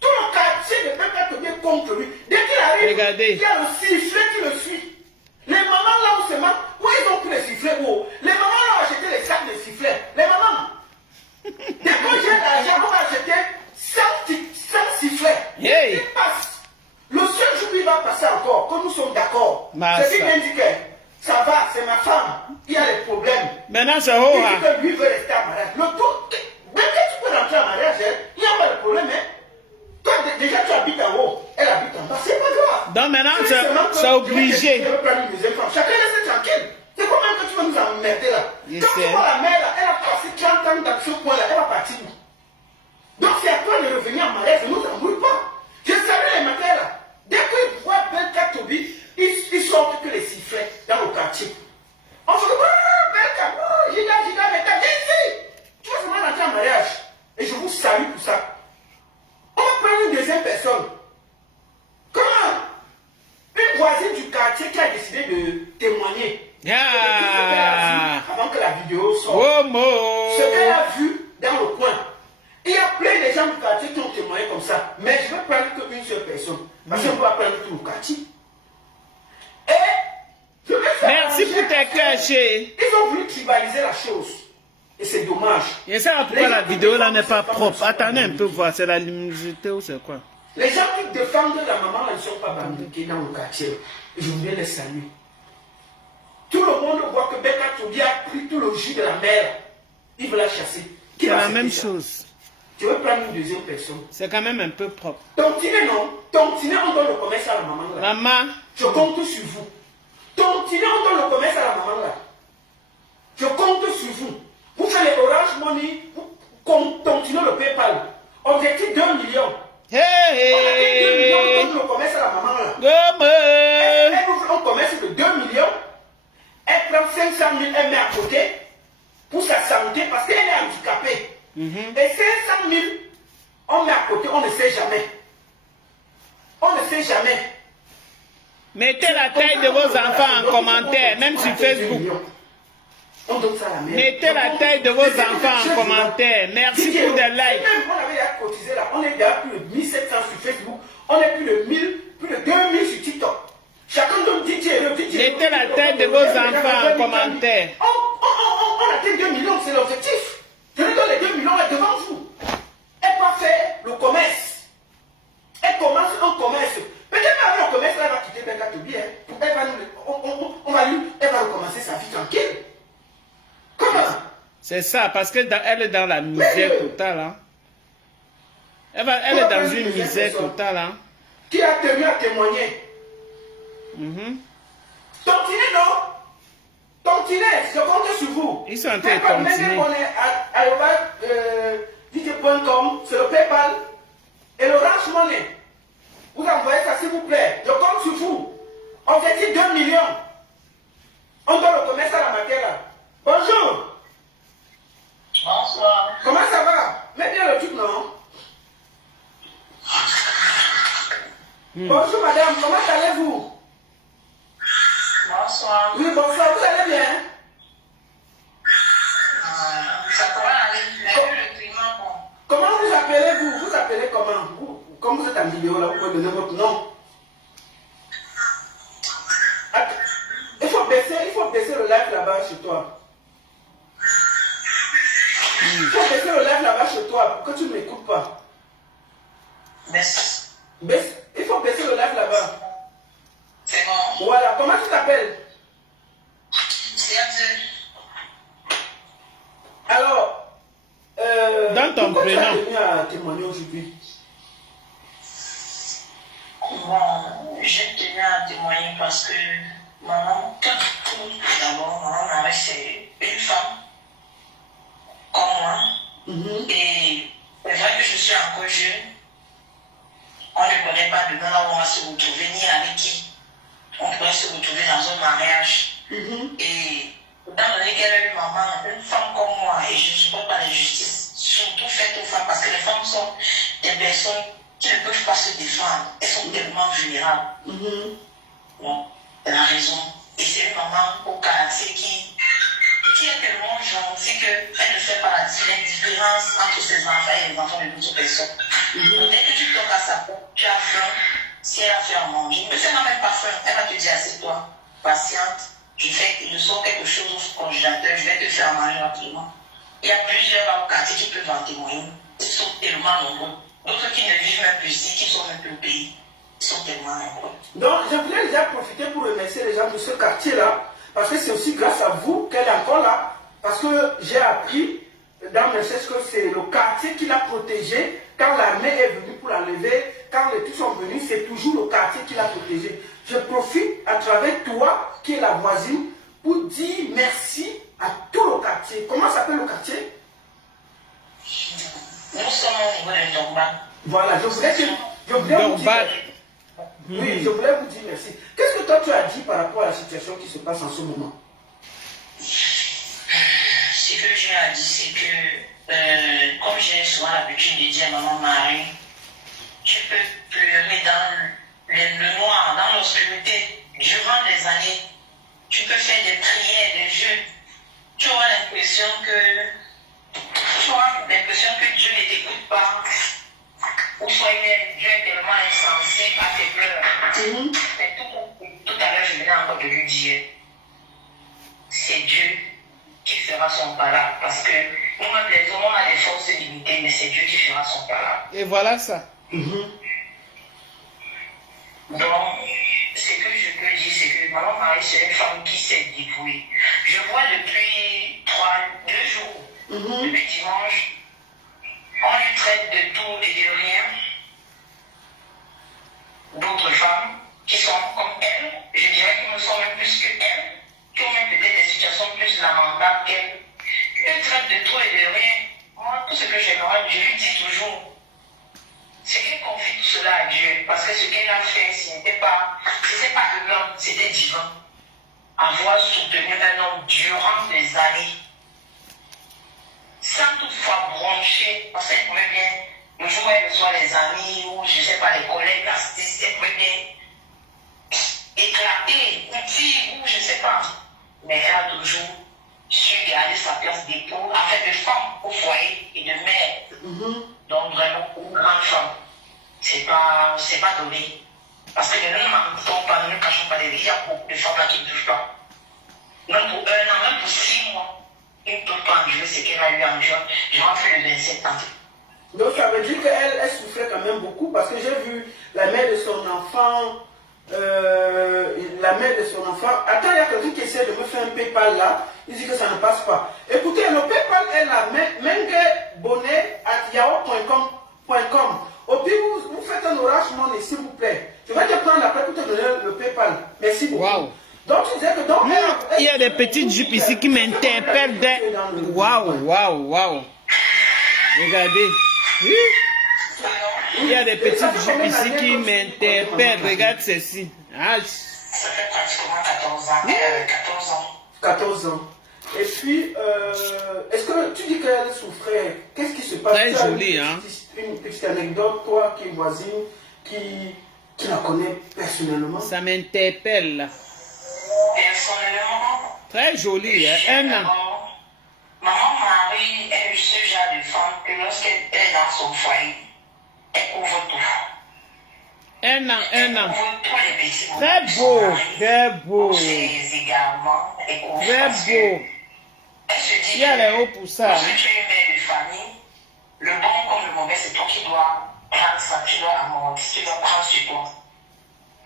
Tout le quartier de Beka Tebi est contre lui. Dès qu'il arrive, Regardez. il y a le sifflet qui le suit. Les mamans là où c'est mal, où ils ont pris les sifflets où les mamans là ont acheté les sacs de sifflets. Les mamans. Dès que j'ai l'argent, on va acheter 100 sifflets. Hey. Il passe. Le seul jour où il va passer encore, que nous sommes d'accord, Massa. c'est qu'il m'indique que ça va, c'est ma femme, il y a des problèmes. Maintenant, c'est Il haut. dit que lui veut rester en mariage. Le tout, même que tu peux rentrer en mariage, hein, il n'y a pas de problème. Hein. Toi, déjà, tu habites en haut, elle habite en bas, c'est pas grave. Donc maintenant, Si seulement que c'est obligé. tu veux prendre une deuxième femme. Chacun reste tranquille. C'est quand même que tu vas nous emmerder là. Je Quand tu sais. vois la mère là, elle a passé 30 ans dans ce coin là, elle va partir où? Donc c'est à toi de revenir en mariage, ne nous embrouille pas. Je savais les matins là. Dès qu'ils voient Belka Tobi, ils sortent que les sifflets dans le quartier. On se dit, Belka, Giga, Belka, viens ici. Tu vas seulement rentrer en mariage. Et je vous salue pour ça. On va prendre une deuxième personne. Comment? Une voisine du quartier qui a décidé de témoigner. Ah. Avant que la vidéo sorte. Homo. Ce qu'elle a vu dans le coin. Il y a plein de gens du quartier qui ont témoigné comme ça. Mais je ne vais prendre qu'une seule personne. Parce qu'on va prendre tout le quartier. Et je vais faire. Merci pour tes cachets. Ils ont voulu tribaliser la chose. Et c'est dommage. Je sais pas pourquoi la vidéo là n'est pas propre. Attendez un peu voir, c'est la luminosité ou c'est quoi? Les gens qui défendent la maman là, ne sont pas bandiqués dans le quartier. Et je voulais les saluer. Tout le monde voit que Beka Tobi a pris tout le jus de la mère. Il veut la chasser. Qui C'est va la accepter même ça? chose. Tu veux prendre une deuxième personne. C'est quand même un peu propre. Tontiner, non. Tontiner, on donne le commerce à la maman là. Maman, Je compte sur vous. Tontiner, on donne le commerce à la maman là. Je compte sur vous. Vous faites les Orange Money, vous tontiner le PayPal. Objectif 2 millions. On a dit 2 millions, on hey, donne le commerce à la maman là. gomme. Elle ouvre un commerce de 2 millions. Elle prend 500 000, elle met à côté pour sa santé parce qu'elle est handicapée. Et 500 000, on met à côté, on ne sait jamais. On ne sait jamais. Mettez la taille de vos enfants en commentaire, même sur Facebook. On donne ça à la mère. Mettez la taille de vos enfants en commentaire. Merci pour des likes. Même on avait cotisé là, on est déjà plus de 1700 sur Facebook, on est plus de 1000, plus de 2000 sur TikTok. Chacun donne 10 euros. Mettez la taille de vos enfants en commentaire. On a fait 2 millions, c'est l'objectif. Je lui donne les 2 millions là devant vous. Elle va faire le commerce. Elle commence un commerce. Peut-être qu'avec le commerce, elle va quitter Beka Tobi. Elle va recommencer sa vie tranquille. Comment? C'est ça, parce qu'elle est dans la misère totale. Hein. Elle est dans une misère totale. Hein. Qui a tenu à témoigner? Tontiner, non? Tontiner, je compte sur vous. Ils sont en train de PayPal, tontiner. mettez qu'on est à DJ.com, c'est le PayPal. Et l'Orange Money. Vous envoyez ça s'il vous plaît. Je compte sur vous. Objectif 2 millions. On doit le commerce à la matière là. Bonjour. Bonsoir. Comment ça va? Mets bien le truc, non? Bonjour madame, comment allez-vous? Bonsoir. Oui, bonsoir, vous allez bien? Ça pourrait aller, mais le climat, bon. Comment vous appelez-vous? Vous appelez comment? Comme vous êtes en vidéo là, vous pouvez donner votre nom. Il faut baisser le live là-bas chez toi. Il faut baisser le live là-bas chez toi pour que tu ne m'écoutes pas. Baisse. Il faut baisser le live là-bas. C'est bon. Voilà, comment tu t'appelles? C'est Abdel. Alors, Dans ton pourquoi tu as prénom. tenu à témoigner aujourd'hui? Bon, j'ai tenu à témoigner parce que maman, d'abord, maman Marie, c'est une femme comme moi. Et c'est vrai que je suis encore jeune. On ne connaît pas demain là où on va se retrouver, ni avec qui. On pourrait se retrouver dans un mariage. Et étant donné qu'elle a eu maman, une femme comme moi, et je ne supporte pas l'injustice, surtout faite aux femmes, parce que les femmes sont des personnes qui ne peuvent pas se défendre. Elles sont tellement vulnérables. Bon, elle a raison. Et c'est une maman au quartier qui est tellement gentille qu'elle ne fait pas la différence entre ses enfants et les enfants de d'autres personnes. Dès que tu toques à sa porte, tu as faim. Si elle a fait à manger, mais si elle n'a même pas faim, elle va te dire assieds-toi, patiente, je sors quelque chose au congélateur, je vais te faire manger rapidement. Il y a plusieurs là au quartier qui peuvent en témoigner. Ils sont tellement nombreux. D'autres qui ne vivent même plus ici, qui sont même plus au pays. Ils sont tellement nombreux. Donc, je voulais déjà profiter pour remercier les gens de ce quartier-là, parce que c'est aussi grâce à vous qu'elle est encore là. Parce que j'ai appris dans mes recherches que c'est le quartier qui l'a protégée. Quand l'armée est venue pour la lever, quand les tous sont venus, c'est toujours le quartier qui l'a protégée. Je profite à travers toi, qui est la voisine, pour dire merci à tout le quartier. Comment s'appelle le quartier? Nous sommes au niveau de Domba. Voilà, je voulais vous dire. Oui, je voulais vous dire merci. Qu'est-ce que toi tu as dit par rapport à la situation qui se passe en ce moment? Ce que j'ai dit, c'est que, comme j'ai souvent l'habitude de dire à maman Marie, tu peux pleurer dans le noir, dans l'obscurité, durant des années. Tu peux faire des prières, des jeûnes. Tu auras l'impression que Dieu ne t'écoute pas. Ou soit Dieu est tellement insensible à tes pleurs. Mais tout à l'heure, je venais encore de lui dire, c'est Dieu qui fera son pala. Parce que nous-mêmes, les hommes, on a des forces limitées, mais c'est Dieu qui fera son pala. Et voilà ça. Donc, ce que je peux dire, c'est que maman Marie, c'est une femme qui s'est dévouée. Je vois depuis 2 jours, depuis dimanche, on lui traite de tout et de rien. D'autres femmes qui sont comme elle, je dirais qu'ils ne sont même plus que elle, qui ont même peut-être des situations plus lamentables qu'elle. Elle traite de tout et de rien. Moi, tout ce que j'aimerais, je lui dis toujours, c'est qu'elle confie tout cela à Dieu, parce que ce qu'elle a fait, ce n'était pas humain, c'était divin. Avoir soutenu un homme durant des années, sans toutefois broncher, parce qu'elle pouvait bien, le jour où elle reçoit les amis, ou je ne sais pas, les collègues, l'artiste, elle pouvait bien éclater, ou dire, ou je ne sais pas. Mais elle a toujours su garder sa place d'époux, afin de femme au foyer et de mère. Donc vraiment, une grande femme. C'est pas donné. Parce que nous ne mentons pas, nous ne cachons pas des vies. Il y a beaucoup de femmes là qui ne peuvent pas. Même pour 1 an, même pour 6 mois, ils ne peuvent pas enlever ce qu'elle a eu en juin. Je rentre le 27 ans. Donc ça veut dire qu'elle souffrait quand même beaucoup, parce que j'ai vu la mère de son enfant. Attends, il y a quelqu'un qui essaie de me faire un PayPal là. Il dit que ça ne passe pas. Écoutez, le PayPal est là, mengebonnet@yahoo.com. Au pire, vous faites un Orange Money, s'il vous plaît. Je vais te prendre après pour te donner le PayPal. Merci beaucoup. Waouh. Donc, tu disais que donc, il y a des petites jupes ici qui m'interpellent. Waouh. Regardez. Il y a des petites jupes ici qui m'interpellent. Regarde ceci. Ça fait pratiquement 14 ans. 14 ans. Et puis, est-ce que tu dis qu'elle souffrait? Qu'est-ce qui se passe? Très joli, hein? Une petite anecdote, toi qui es voisine, qui la connais personnellement. Ça m'interpelle. Personnellement, très joli, hein? 1 an. Maman Marie est ce genre de femme que lorsqu'elle est dans son foyer, elle couvre tout. 1 an. Elle couvre tous les petits bouts. Très beau. Ses égarements, elle couvre. Très beau. Elle se dit il y a les hauts pour ça. Lorsque tu es une mère de famille, le bon comme le mauvais, c'est toi qui dois prendre ça, tu dois amortir, tu dois prendre sur toi.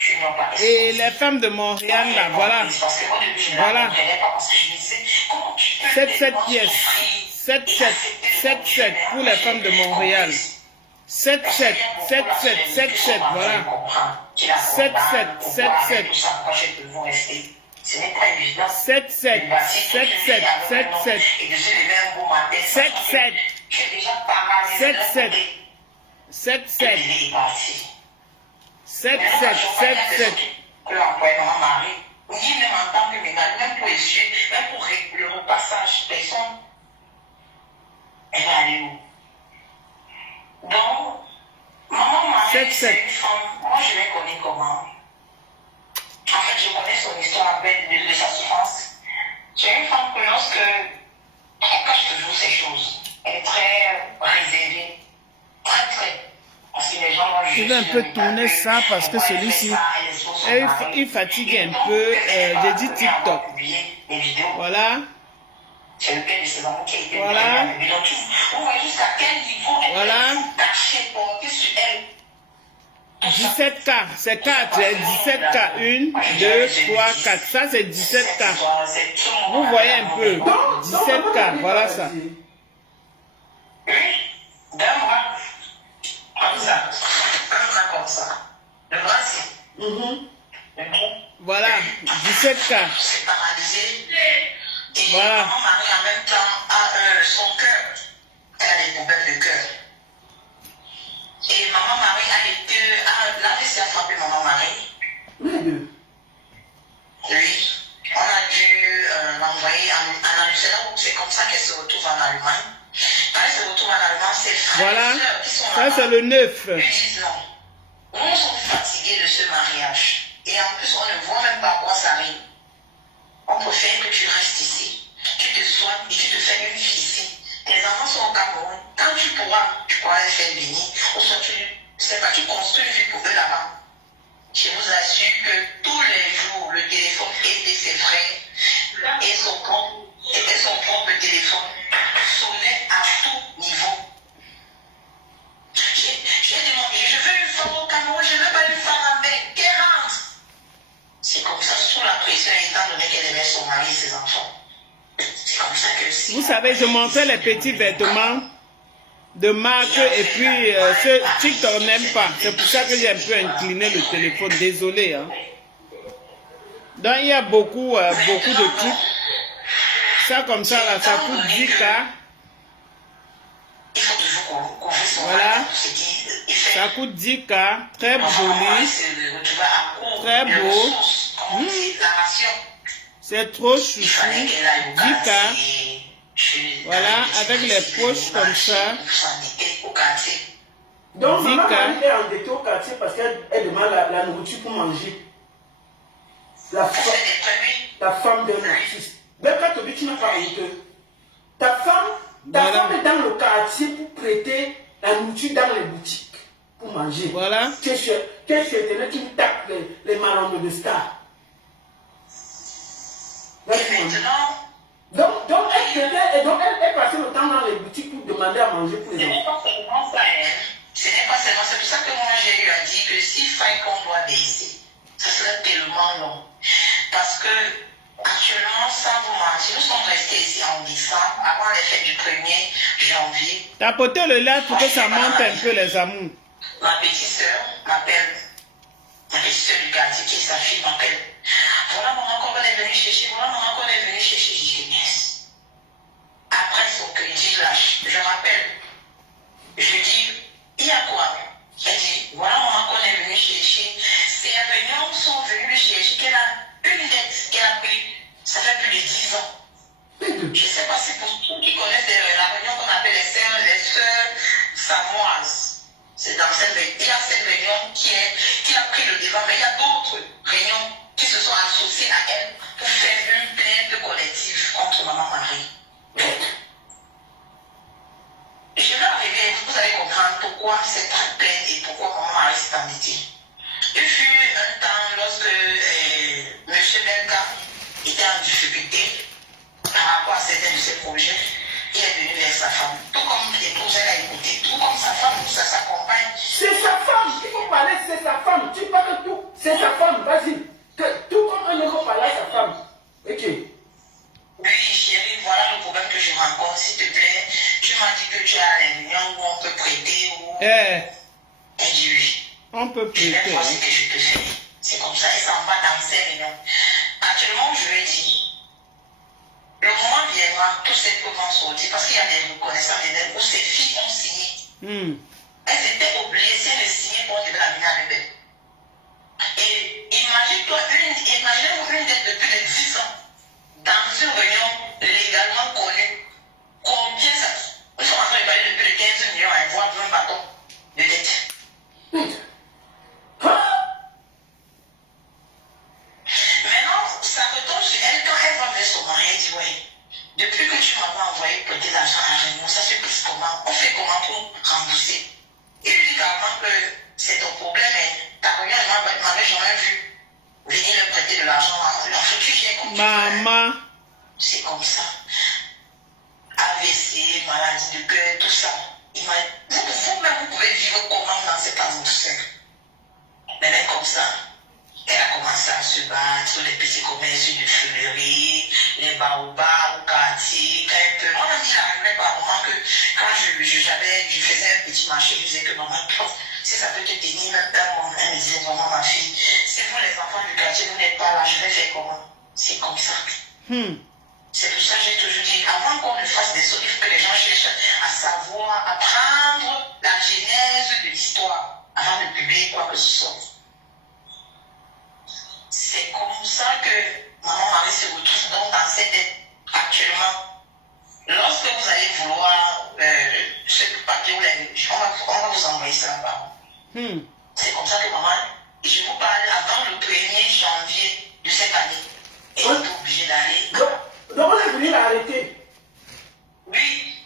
Tu dois pas. Et les femmes de Montréal, là, voilà. Parce que moi, depuis je ne Voilà. la comprenais pas, parce que je me disais, comment tu peux 7 tellement pièces. souffrir 7 pour les femmes de Montréal. 7, 7, 7, 7, 7, 7, voilà. 7, 7, 7, 7. Ce n'est pas évident. 7, 7, 7, 7, 7, 7. Et de se lever un beau matin. 7, 7. J'ai déjà paralysé. 7, 7. 7, 7. Il est parti. 7, 7, 7, 7. Que l'employé maman Marie, ni même en tant que ménage, même pour essuyer, même pour le repassage, personne, elle va aller où? Donc, maman Marie, 7, 7. c'est une femme, moi je l'ai connue comment? En fait, je connais son histoire de sa souffrance. C'est une femme que lorsque elle cache toujours ces choses, elle est très réservée, très. Parce que les gens vont Je vais un peu tourner ça parce que celui-ci, il fatigue un peu. J'ai dit TikTok. Voilà. C'est le père de ses enfants qui a été voilà. Vous voyez jusqu'à quel niveau elle voilà. est cachée, portée sur elle. 17K, c'est 4, 17K, 1, 2, 3, 4, ça c'est 17K. Vous voyez un peu, 17K, voilà ça. D'un mois, comme ça, un bras comme ça, le bras c'est. Voilà, 17K. C'est paralysé. Et voilà. maman Marie en même temps a son cœur, elle a des problèmes de cœur. Et maman Marie l'AVC a frappé maman Marie. Oui. On a dû l'envoyer en Allemagne. C'est comme ça qu'elle se retrouve en Allemagne. Quand elle se retrouve en Allemagne, ses frères et sœurs qui sont là-bas. Ça c'est le 9. Lui disent non. Nous sommes fatigués de ce mariage. Et en plus, on ne voit même pas à quoi ça arrive. On préfère que tu restes ici. Tu te soignes et tu te fais une fille ici. Tes enfants sont au Cameroun. Quand tu pourras les faire venir. Ou soit tu construis une vie pour eux là-bas. Je vous assure que tous les jours, le téléphone et ses frères et son propre téléphone sonnait à tout niveau. J'ai demandé, je veux une femme au Cameroun, je ne veux pas une femme en paix. Qu'elle rentre. C'est comme ça, sous la pression, étant donné qu'elle aimait son mari et ses enfants. C'est comme ça que... Vous savez, je montrais les petits vêtements de marque et puis ce TikTok n'aime pas. C'est pour ça que j'ai un peu incliné le téléphone. Désolé. Hein. Donc il y a beaucoup de trucs. Ça comme ça là, ça coûte 10K. Voilà. Ça coûte 10K. Très joli. Très beau. C'est trop chouchou. 10K. Voilà, avec les poches comme ça. Donc, maman Marie est endettée au quartier parce qu'elle demande la nourriture pour manger. La femme d'un artiste. Même quand tu n'as pas honte. Ta femme est dans le quartier pour prêter la nourriture dans les boutiques pour manger. Voilà. Qu'est-ce que tu tapes les malandres de stars. Donc elle passait le temps dans les boutiques pour demander à manger pour les enfants. Ce n'est pas seulement, c'est pour ça que moi j'ai eu à dire que s'il fallait qu'on doit baisser, ce serait tellement long. Parce que actuellement, sans vous mentir, nous sommes restés ici en décembre, avant les fêtes du 1er janvier. Tapotez le lait pour que ça monte un peu les amours. Ma petite soeur m'appelle, ma petite soeur du quartier qui est sa fille m'appelle. Voilà maman qu'on est venu chercher, voilà maman qu'on est venu chercher, jeunesse. Après son que je lâche, je rappelle, je dis, il y a quoi? Elle dit, voilà maman qu'on est venu chercher. Ces réunions sont venues lui chercher qu'elle a une dette qu'elle a pris, ça fait plus de 10 ans. Je ne sais pas si pour ceux qui connaissent la réunion qu'on appelle les sœurs samoises. C'est dans cette réunion, il y a cette réunion qui a pris le devant, mais il y a d'autres réunions qui se sont associées à elle pour faire une plainte collective contre maman Marie. Je vais arriver, vous allez comprendre pourquoi cette plainte et pourquoi maman Marie s'est endettée. Il fut un temps lorsque M. Benga était en difficulté par rapport à certains de ses projets, il est venu vers sa femme. Tout comme l'épouse, elle a écouté, tout comme sa femme, ça s'accompagne. C'est sa femme, il faut parler, c'est sa femme. Tu parles de tout, c'est sa femme, vas-y. Tout comme un il faut parler à sa femme. Ok. Oui, chérie, voilà le problème que je rencontre, s'il te plaît. Tu m'as dit que tu as les millions où on peut prêter ou... parce qu'il y a des reconnaissances d'élèves où ces filles ont signé. Elles étaient obligées, si elles signaient, on devait la mener à l'EBEL. Et imagine-toi, imaginez-vous une dette de plus de 10 ans dans une réunion légalement connue. Combien ça? Nous sommes en train de parler de plus de 15 millions à voire 20 bâtons de dette. Maintenant, ça retombe sur elle quand elle va vers son mari. Elle dit, ouais, depuis que tu m'avais envoyé prêter l'argent à Raymond, ça se passe comment? On fait comment pour rembourser? Il lui dit carrément que c'est ton problème, mais ta première m'avait jamais vu venir me prêter de l'argent. L'enfant, tu viens comme Maman. C'est comme ça. AVC, maladie de cœur, tout ça. Vous-même, vous pouvez vivre comment dans cette atmosphère. Mais même comme ça, elle a commencé à se battre sur les petits commerces de fumerie, les baobabs au quartier, un peu. On a dit carrément par moment que quand je faisais un petit marché, je disais que maman, si ça peut te tenir même un moment, elle me disait vraiment ma fille, si vous les enfants du quartier, vous n'êtes pas là, je vais faire comment? C'est comme ça. C'est pour ça que j'ai toujours dit, avant qu'on ne fasse des choses, il faut que les gens cherchent à savoir, à prendre la genèse de l'histoire avant de publier quoi que ce soit. C'est comme ça que maman Marie se retrouve donc dans cette dette actuellement. Lorsque vous allez vouloir ce papier, on va vous envoyer ça là-bas. C'est comme ça que maman, je vous parle avant le 1er janvier de cette année, elle est obligée d'aller. Donc on est venu l'arrêter. Oui.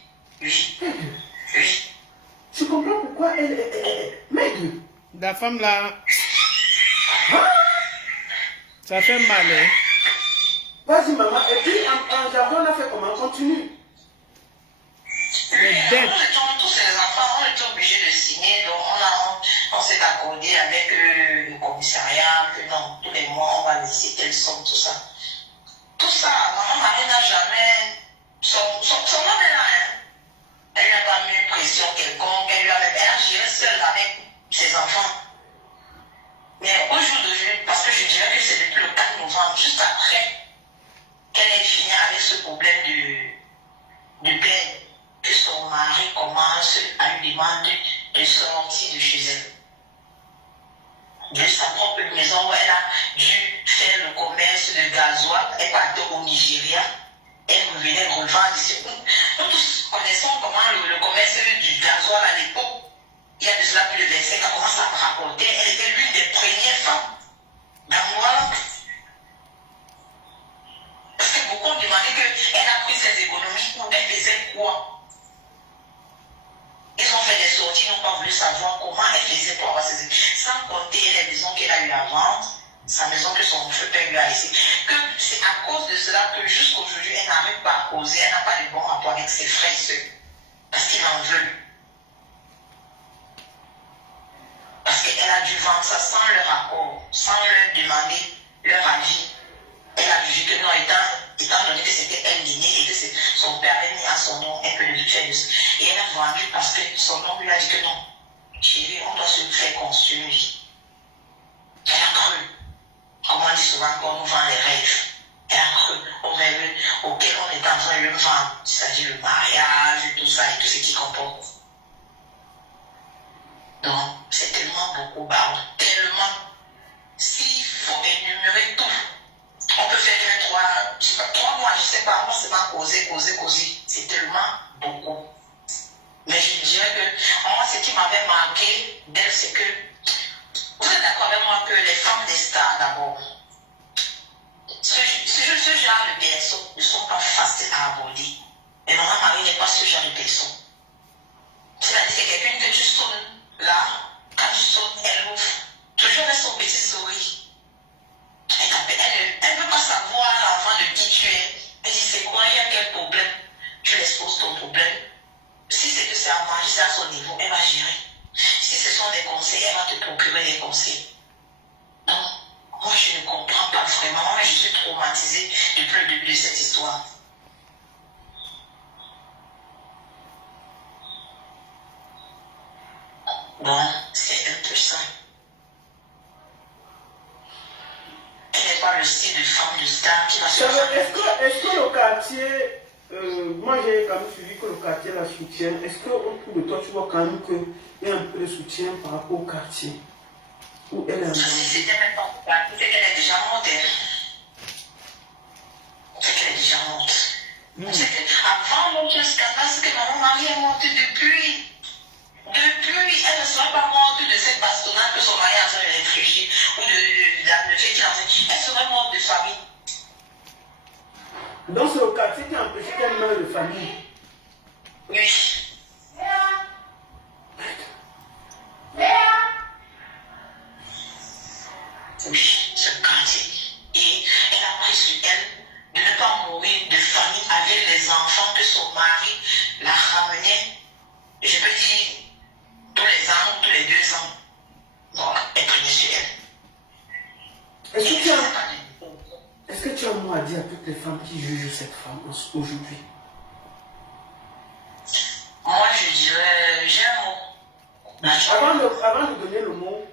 Tu comprends pourquoi elle est maigre? La femme là, ça fait mal, hein? Vas-y maman, et puis en janvier on a fait comment? Continue. Les dettes. Tous ces enfants ont été obligés de signer, donc on s'est accordé avec le commissariat que non, tous les mois on va laisser telle somme, tout ça. Tout ça, maman Marie n'a jamais. Son homme est là, hein. Elle n'a pas mis une pression quelconque, elle a géré seule avec ses enfants. Mais au jour d'aujourd'hui, parce que je dirais que c'est depuis le 4 novembre, juste après qu'elle ait fini avec ce problème de plaie, que son mari commence à lui demander de sortir de chez elle. De sa propre maison où elle a dû faire le commerce de gasoil. Elle partait au Nigeria. Elle revenait revendre ici. Nous tous connaissons comment le commerce du gasoil à l'époque, il y a de cela plus de 25 ans, comment ça rapportait. Elle était l'une des premières femmes. Ben voilà. Parce que beaucoup ont demandé qu'elle a pris ses économies ou elle faisait quoi. Ils ont fait des sorties, ils n'ont pas voulu savoir comment elle faisait pour avoir ses économies. Sans compter les maisons qu'elle a eu à vendre, sa maison que son père lui a laissée. Que c'est à cause de cela que jusqu'aujourd'hui, elle n'arrive pas à causer, elle n'a pas de bon rapport avec ses frères et sœurs. Parce qu'ils en veulent. Parce qu'elle a dû vendre ça sans leur accord, sans leur demander leur avis. Elle a jugé que non, étant donné que c'était elle l'aînée et que son père avait mis à son nom un peu de rituel. Et elle a vendu parce que son nom lui a dit que non. Chérie, on doit se faire construire une vie. Elle a cru. Comme on dit souvent qu'on nous vend les rêves. Elle a cru aux rêves auxquels on est en train de le vendre. C'est-à-dire le mariage, tout ça et tout ce qui comporte. Donc, c'est tellement beaucoup, tellement. S'il faut énumérer tout, on peut faire 3 mois, je ne sais pas, on se met causer. C'est tellement beaucoup. Mais je dirais que, moi, ce qui m'avait marqué d'elle, c'est que, vous êtes d'accord avec moi que les femmes des stars, d'abord, ce genre de personnes ne sont pas faciles à aborder. Mais maman Marie n'est pas ce genre de personne. C'est-à-dire que quelqu'un que tu sonnes là, quand tu sonnes, elle ouvre. Toujours avec son petit sourire. Elle ne veut pas savoir avant de qui tu es. Elle dit c'est quoi, il y a quel problème. Tu l'exposes ton problème. Si c'est que c'est à manger, c'est à son niveau, elle va gérer. Si ce sont des conseils, elle va te procurer des conseils. Donc, moi je ne comprends pas vraiment, mais je suis traumatisée depuis le début de cette histoire. Bon, c'est un peu ça. Elle n'est pas le style de femme de star qui va se faire. Est-ce que le quartier moi j'ai quand même suivi que le quartier la soutient. Est-ce qu'autour de toi, tu vois quand même qu'il y a un peu de soutien par rapport au quartier? Où elle est en C'était même pas au quartier, c'est qu'elle est déjà montée. C'est qu'elle est déjà montée. Avant l'autre scandale, c'est que maman Marie est montée depuis. Depuis, elle ne sera pas morte de cette bastonnade que son mari est en train de réfléchir, ou le fait qu'il est en train. Elle serait morte de famille. Donc c'est le quartier qui a empêché qu'elle meure de famille. Oui. Oui, ce quartier. Et elle a pris sur elle de ne pas mourir de famille avec les enfants que son mari la ramenait. Je peux dire tous les ans, tous les 2 ans. Donc, elle prenait sur elle. Est-ce que tu as un mot à dire à toutes les femmes qui jugent cette femme aujourd'hui? Moi, je dirais, j'ai un mot. Avant de donner le mot,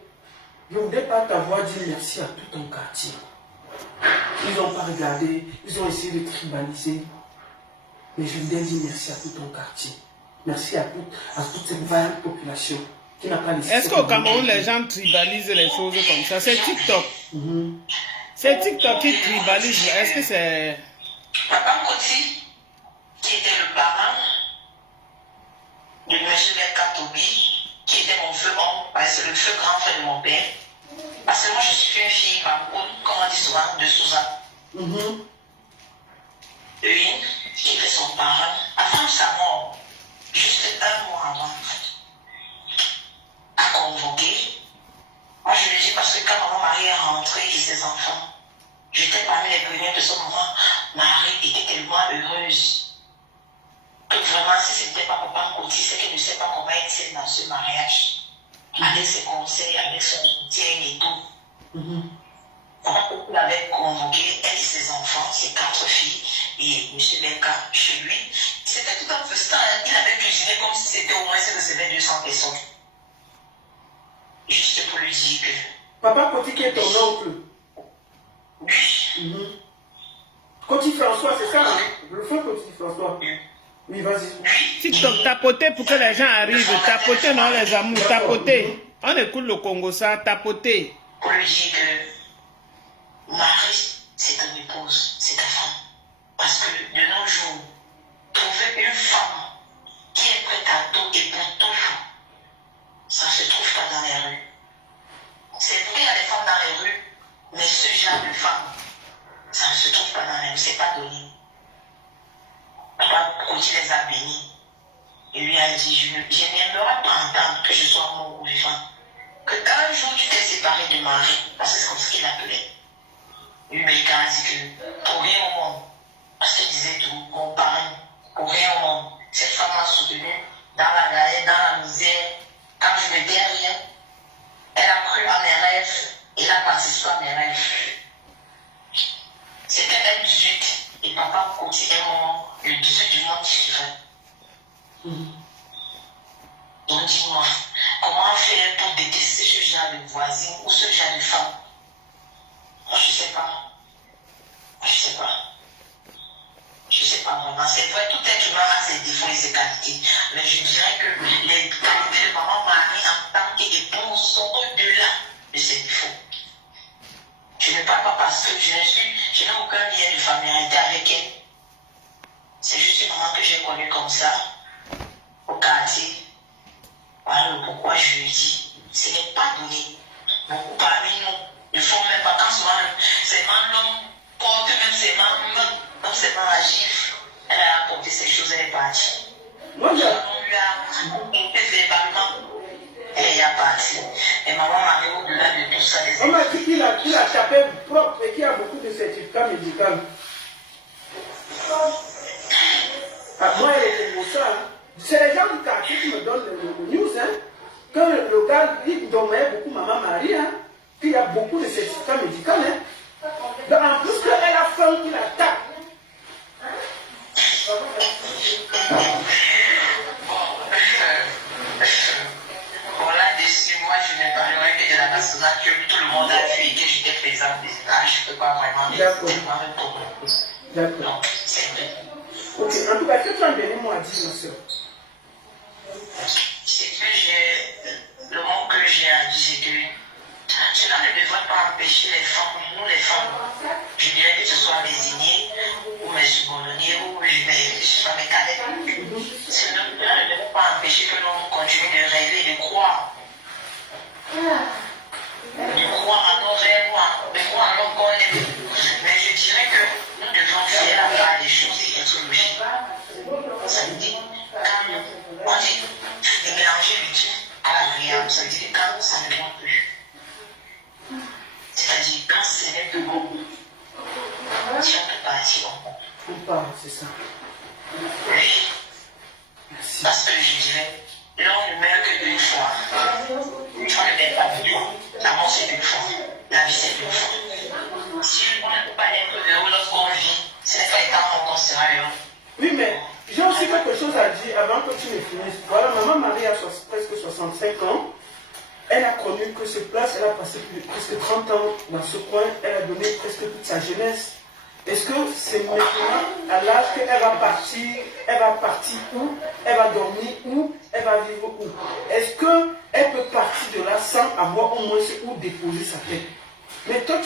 je ne voudrais pas t'avoir dit merci à tout ton quartier. Ils n'ont pas regardé, ils ont essayé de tribaliser. Mais je voudrais dire merci à tout ton quartier. Merci à toute cette vaillante population qui n'a pas laissé. Est-ce qu'au Cameroun, les gens tribalisent les choses comme ça? C'est TikTok. C'est TikTok qui tribalise. Est-ce que c'est... Papa Koti, qui était le parent de M. Katobi, qui était mon feu homme, c'est le feu grand frère de mon père. Parce que moi, je suis une fille bancoune, comme on dit souvent, de Souza. Une, qui était son parent, avant sa mort, juste 1 mois avant, a convoqué. Moi, je le dis parce que quand maman Marie est rentrée et ses enfants, j'étais parmi les premiers de ce moment. Marie était tellement heureuse que vraiment, si ce n'était pas Papa Koti, c'est qu'elle ne sait pas comment elle tient dans ce mariage. Avec ses conseils, avec son soutien et tout. Papa Koti l'avait convoqué, elle et ses enfants, ses 4 filles, et M. Benka chez lui. C'était tout un festin. Il avait cuisiné comme si c'était au moins s'il recevait 200 personnes. Juste pour lui dire que... Papa Koti qui est ton oncle. Oui. Koti François, c'est ça, hein? Le feu Koti François. Oui, vas-y. TikTok, tapoter pour que les gens arrivent. Tapoter, non, les amours, tapoter. On écoute le Congo, ça, tapoter. Pour lui dire que Marie, c'est ton épouse, c'est ta femme. Parce que de nos jours, trouver une femme qui est prête à tout et pour toujours, ça ne se trouve pas dans les rues. C'est vrai, il y a des femmes dans les rues, mais ce genre de femme, ça ne se trouve pas dans les rues, c'est pas donné. Papa Koti les a bénis. Il lui a dit, je n'aimerais pas entendre que je sois mort ou vivant. Que un jour tu t'es séparé de Marie, parce que c'est comme ça qu'il l'appelait. Lui, Belka a dit que pour rien au monde, parce qu'il disait tout, mon parrain, pour rien au monde, cette femme m'a soutenu dans la galère, dans la misère, quand je ne n'étais rien. Elle a cru à mes rêves, elle a participé à mes rêves. C'était M18 et Papa Koti est mort le 18 du mois qui suivait. Donc dis-moi, comment faire pour détester ce genre de voisine ou ce genre de femme? Moi je sais pas. Je sais pas. Je sais pas vraiment. C'est vrai, tout être humain a ses défauts et ses qualités. Mais je dirais que les qualités de maman Marie en tant qu'épouse sont au-delà de ses défauts. Je ne parle pas parce que je n'ai aucun lien de familiarité avec elle. C'est juste une maman que j'ai connue comme ça, au quartier. Voilà pourquoi je lui dis, ce n'est pas donné. Beaucoup parmi nous ne font même pas quand souvent ces mains portent même ses mains, comme ses mains agissent. Elle a apporté ces choses, elle est partie. Moi, On lui a fait verbalement. Elle est partie. Et maman m'a mis au-delà de tout ça. On m'a dit qu'il a tapé propre et qu'il y a beaucoup de certificats médicaux. Ah, moi, elle est comme ça. C'est les gens du quartier qui me donnent le news. Hein. Quand le gars il dormait beaucoup maman Marie, hein, qu'il y a beaucoup de certificats médicaux. Hein. Donc, en plus qu'elle a faim qu'il la tape. Bon, là-dessus, moi, je ne parlerai que de la nationale que tout le monde a vu et que j'étais présente. Ah, je ne peux pas vraiment D'accord. me D'accord. Non, c'est vrai. Ok, en tout cas, est-ce que tu as un dernier mot à dire, ma soeur? C'est que le mot que j'ai à dire, c'est que cela ne devrait pas empêcher les femmes, nous les femmes, je dirais que ce soit mes aînés ou mes subordonnés ou je sais pas, mes cadets, cela ne devrait pas empêcher que nous continuions de rêver, de croire à nos rêves, de croire à nos connaissances. Mais je dirais que nous devons faire la part des choses et être logiques. Ça veut dire, quand on dit de mélanger l'utile à l'agréable, ça veut dire que quand ça ne vient plus. C'est-à-dire, quand c'est de bon, si on peut partir, On part, c'est ça. oui. Merci. Parce que je dirais, l'homme ne meurt que une fois. Une fois ne meurt pas deux. La mort c'est une fois. La vie c'est une fois. Si on ne peut pas être heureux lorsqu'on vit, ce n'est pas étant qu'on sera heureux. Oui, mais j'ai aussi quelque chose à dire avant que tu ne finisses. Voilà, maman Marie a presque 65 ans. Elle a connu que sur place, elle a passé presque 30 ans dans ce coin. Elle a donné presque toute sa jeunesse. Est-ce que c'est maintenant, à l'âge qu'elle va partir où? Elle va dormir où? Elle va vivre où? Est-ce qu'elle peut partir de là sans avoir au moins où déposer sa tête? Mais toi,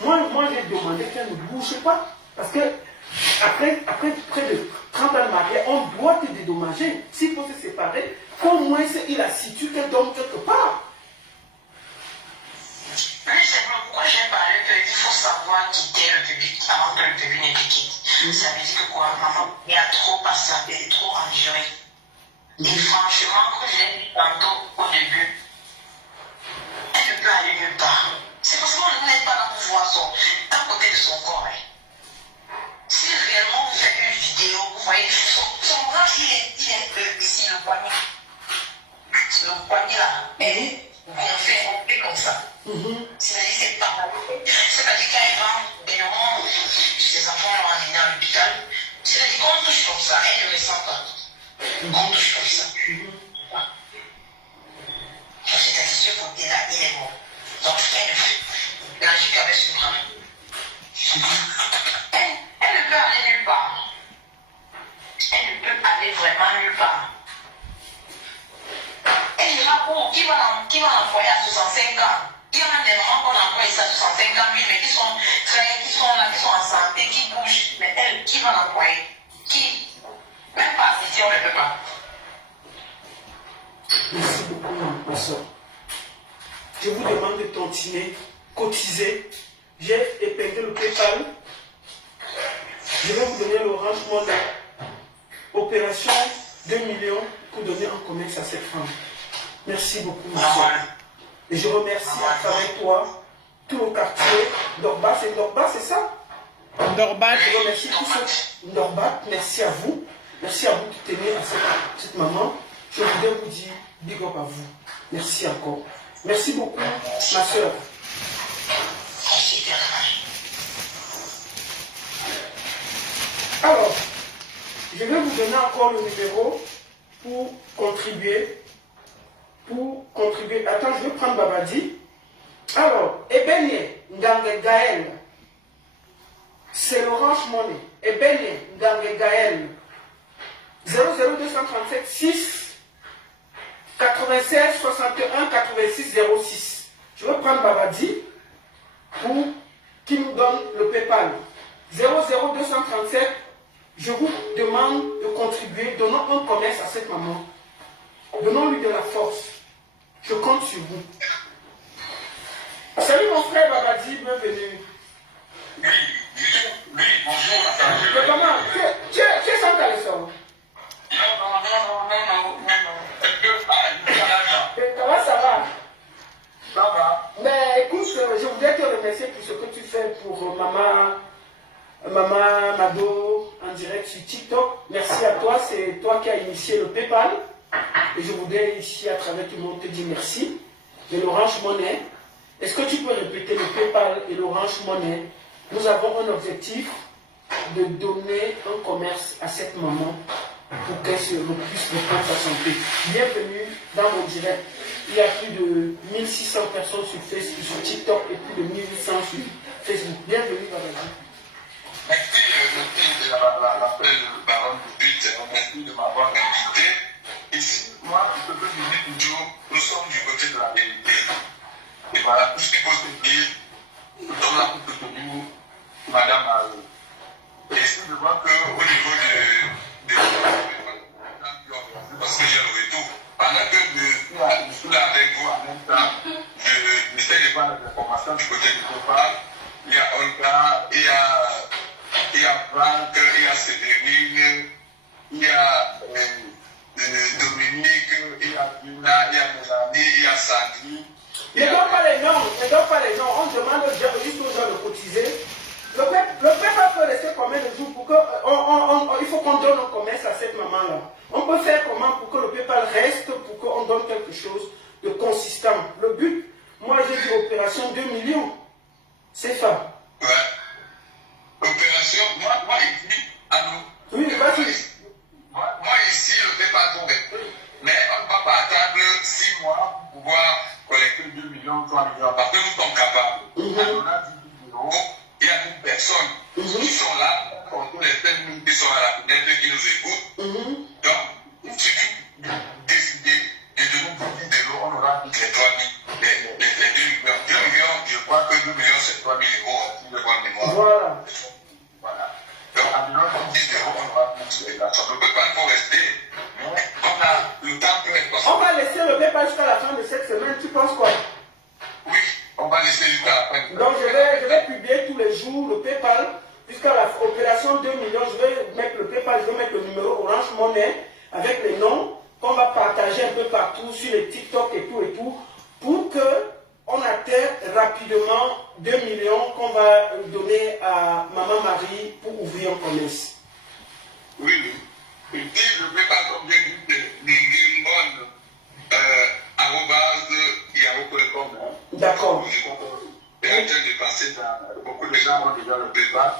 moi j'ai demandé qu'elle ne bouge pas. Parce que après près de 30 ans de mariage, on doit te dédommager. S'il faut se séparer, qu'au moins il a situé qu'elle dorme quelque part. Oui, c'est pourquoi j'ai parlé qu'il faut savoir quitter le public avant que le public ne te quitte. Ça veut dire que quoi, maman, il y a trop passé, elle est trop endurée. Et franchement, comme je l'ai dit tantôt au début, elle ne peut aller nulle part. C'est parce qu'on n'est pas là pour voir d'un côté de son corps. Si réellement vous faites une vidéo, vous voyez son bras, il est ici, le poignet. Le poignet là, et on fait comme ça. C'est-à-dire c'est pas mal. C'est-à-dire quand elle va, ses enfants l'ont emmené à l'hôpital, c'est-à-dire qu'on touche comme ça, elle ne le sent pas. On touche comme ça. C'est-à-dire ce côté-là, il est mort. Donc elle agit qu'avec son bras. Elle ne peut aller nulle part. Elle ne peut aller vraiment nulle part. Elle ira où? Qui va l'envoyer à 65 ans? Il y en a des mamans qu'on envoie ici à 65 ans, oui, mais qui sont là, qui sont en santé, qui bougent. Mais elle, qui va l'envoyer? Qui? Même pas si on ne peut pas. Merci beaucoup, ma soeur. Je vous demande de continuer, cotiser. J'ai épinglé le PayPal. Je vais vous donner l'Orange Money. Opération 2 millions pour donner un commerce à cette femme. Merci beaucoup, ma soeur. Et je remercie à travers toi, tout le quartier, Dorbat, c'est ça? Dorbat. Je remercie tous ceux, Dorbat, merci à vous. Merci à vous qui tenez à cette maman. Je voudrais vous dire, big up à vous. Merci encore. Merci beaucoup, ma soeur. Alors, je vais vous donner encore le numéro pour contribuer. Attends, je vais prendre Babadi. Alors, Ebenye Ngange Gaël. C'est l'Orange Money. Ebenye Ngange Gaël. 00237 6 96 61 86 06. Je vais prendre Babadi pour qui nous donne le PayPal. 00237. Je vous demande de contribuer. Donnons un commerce à cette maman. Donnons-lui de la force. Je compte sur vous. Salut mon frère Babadi, bienvenue. Oui, bonjour. Mais comment? Tu es sans caleçon? Non. Comment ça va? Ça va. Mais écoute, je voudrais te remercier pour ce que tu fais pour maman Mado en direct sur TikTok. Merci à toi, c'est toi qui as initié le PayPal. Et je voudrais ici, à travers tout le monde, te dire merci. Et l'Orange Money, est-ce que tu peux répéter le PayPal et l'Orange Money? Nous avons un objectif de donner un commerce à cette maman pour qu'elle puisse reprendre sa santé. Bienvenue dans mon direct. Il y a plus de 1600 personnes sur Facebook, sur TikTok et plus de 1800 sur Facebook. Bienvenue dans la vie. Merci de la paix de Baron. voilà tout ce qu'il faut se dire. Nous sommes là pour soutenir Madame Marie. Et si je vois qu'au niveau de parce que j'ai le retour, pendant que je suis là avec vous en même temps, j'essaie de voir les informations du côté du Copal. Il y a Olga, il y a Franck, il y a Séverine, il y a Dominique, il y a Dina, il y a Mélanie, il y a Sandrine. Ne donne pas les noms, ne donne pas les noms. On demande juste aux gens de cotiser. Le peuple peut rester combien de jours pour que il faut qu'on donne un commerce à cette maman-là. On peut faire comment pour que le PayPal reste, pour qu'on donne quelque chose de consistant. Le but, moi j'ai dit opération 2 millions. C'est ça. Ouais. Opération, moi ici, à nous. Oui, vas-y. Moi ici, le PayPal tombe. Mais on ne va pas attendre 6 mois pour pouvoir collecter 2 millions, 3 millions. Parce que nous sommes capables. On a 10 euros. Il y a une personne qui sont là, contre les 5 000 qui sont à la fenêtre qui nous écoutent. Donc, il suffit de décider de nous 10 euros, on aura toutes les 3 000, les 2 millions. 2 millions, je crois que 2 millions c'est 3 000 euros, si je bonne mémoire. Voilà. Donc, environ 10 euros, on aura toutes les personnes. Le PayPal faut rester, mais on a le temps pour être. On va laisser le PayPal jusqu'à la fin de cette semaine, tu penses quoi? Oui, on va laisser jusqu'à la fin. Donc je vais publier tous les jours le PayPal jusqu'à la opération 2 millions. Je vais mettre le PayPal, je vais mettre le numéro Orange Money avec les noms qu'on va partager un peu partout sur les TikTok et tout pour que on atteigne rapidement 2 millions qu'on va donner à Maman Marie pour ouvrir un commerce. Oui. Et puis le PayPal comme bien dit, bonne @yahoo.com. D'accord. Et en train de passer dans beaucoup de gens ont déjà le PayPal.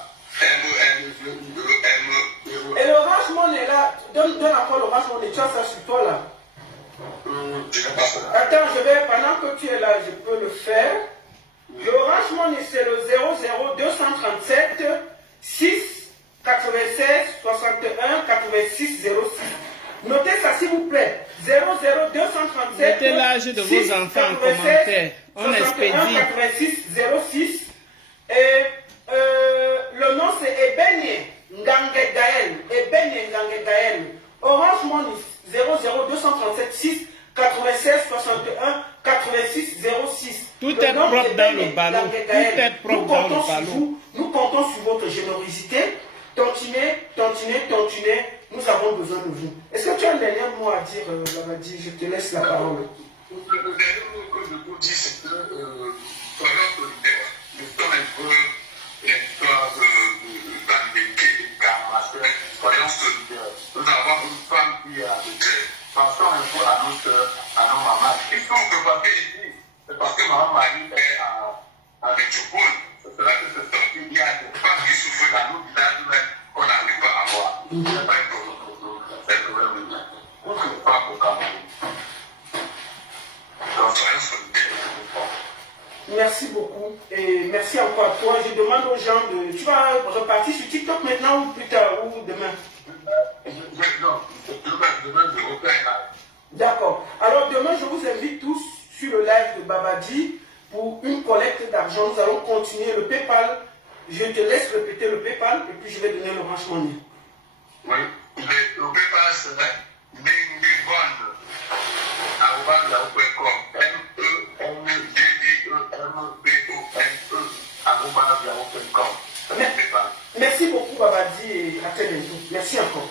Et l'Orange Money là, donne encore l'Orange Money, tu as ça sur toi là. Attends, pendant que tu es là, je peux le faire. L'Orange Money c'est le 00237 6 96 61 86 06. Notez ça s'il vous plaît. 00237. Mettez l'âge de vos enfants en commentaire. On expédie. 86 06. Et le nom c'est Ebenye Ngange Gaël. Ebenye Ngange Gaël. Orange Money 00237 6 96 61 86 06. Tout est propre dans le ballon. Tout est propre dans le ballon. Nous comptons sur votre générosité. Tontiner. Nous avons besoin de vous. Est-ce que tu as un dernier mot à dire, Babadi? Je te laisse la parole. Le dernier mot que je vous dis, c'est que soyons solidaires. Nous sommes un peu l'histoire d'Andéké, de Karmasser. Soyons solidaires. Nous avons une femme qui est à l'hôtel. Pensons un peu à nos soeurs, à nos mamans. Qu'est-ce qu'on peut pas faire ici? C'est parce que maman Marie est à métropole. C'est cela que c'est sorti. Il y a des femmes qui souffrent dans nos villages même qu'on n'arrive pas à voir. Il n'y a pas une problème. C'est le problème. On ne peut pas au Cameroun. Donc soyons solidaires. Merci beaucoup. Et merci encore à toi. Je demande aux gens de... Tu vas repartir sur TikTok maintenant ou plus tard ou demain? Non, demain je reprends. D'accord. Alors demain, je vous invite tous sur le live de Babadi pour une collecte d'argent. Nous allons continuer le PayPal. Je te laisse répéter le PayPal et puis je vais donner l'Orange Money. Oui, le PayPal serait Ningibond @yahoo.com. NEMDEMBONE Merci beaucoup Babadi et à très bientôt. Merci encore.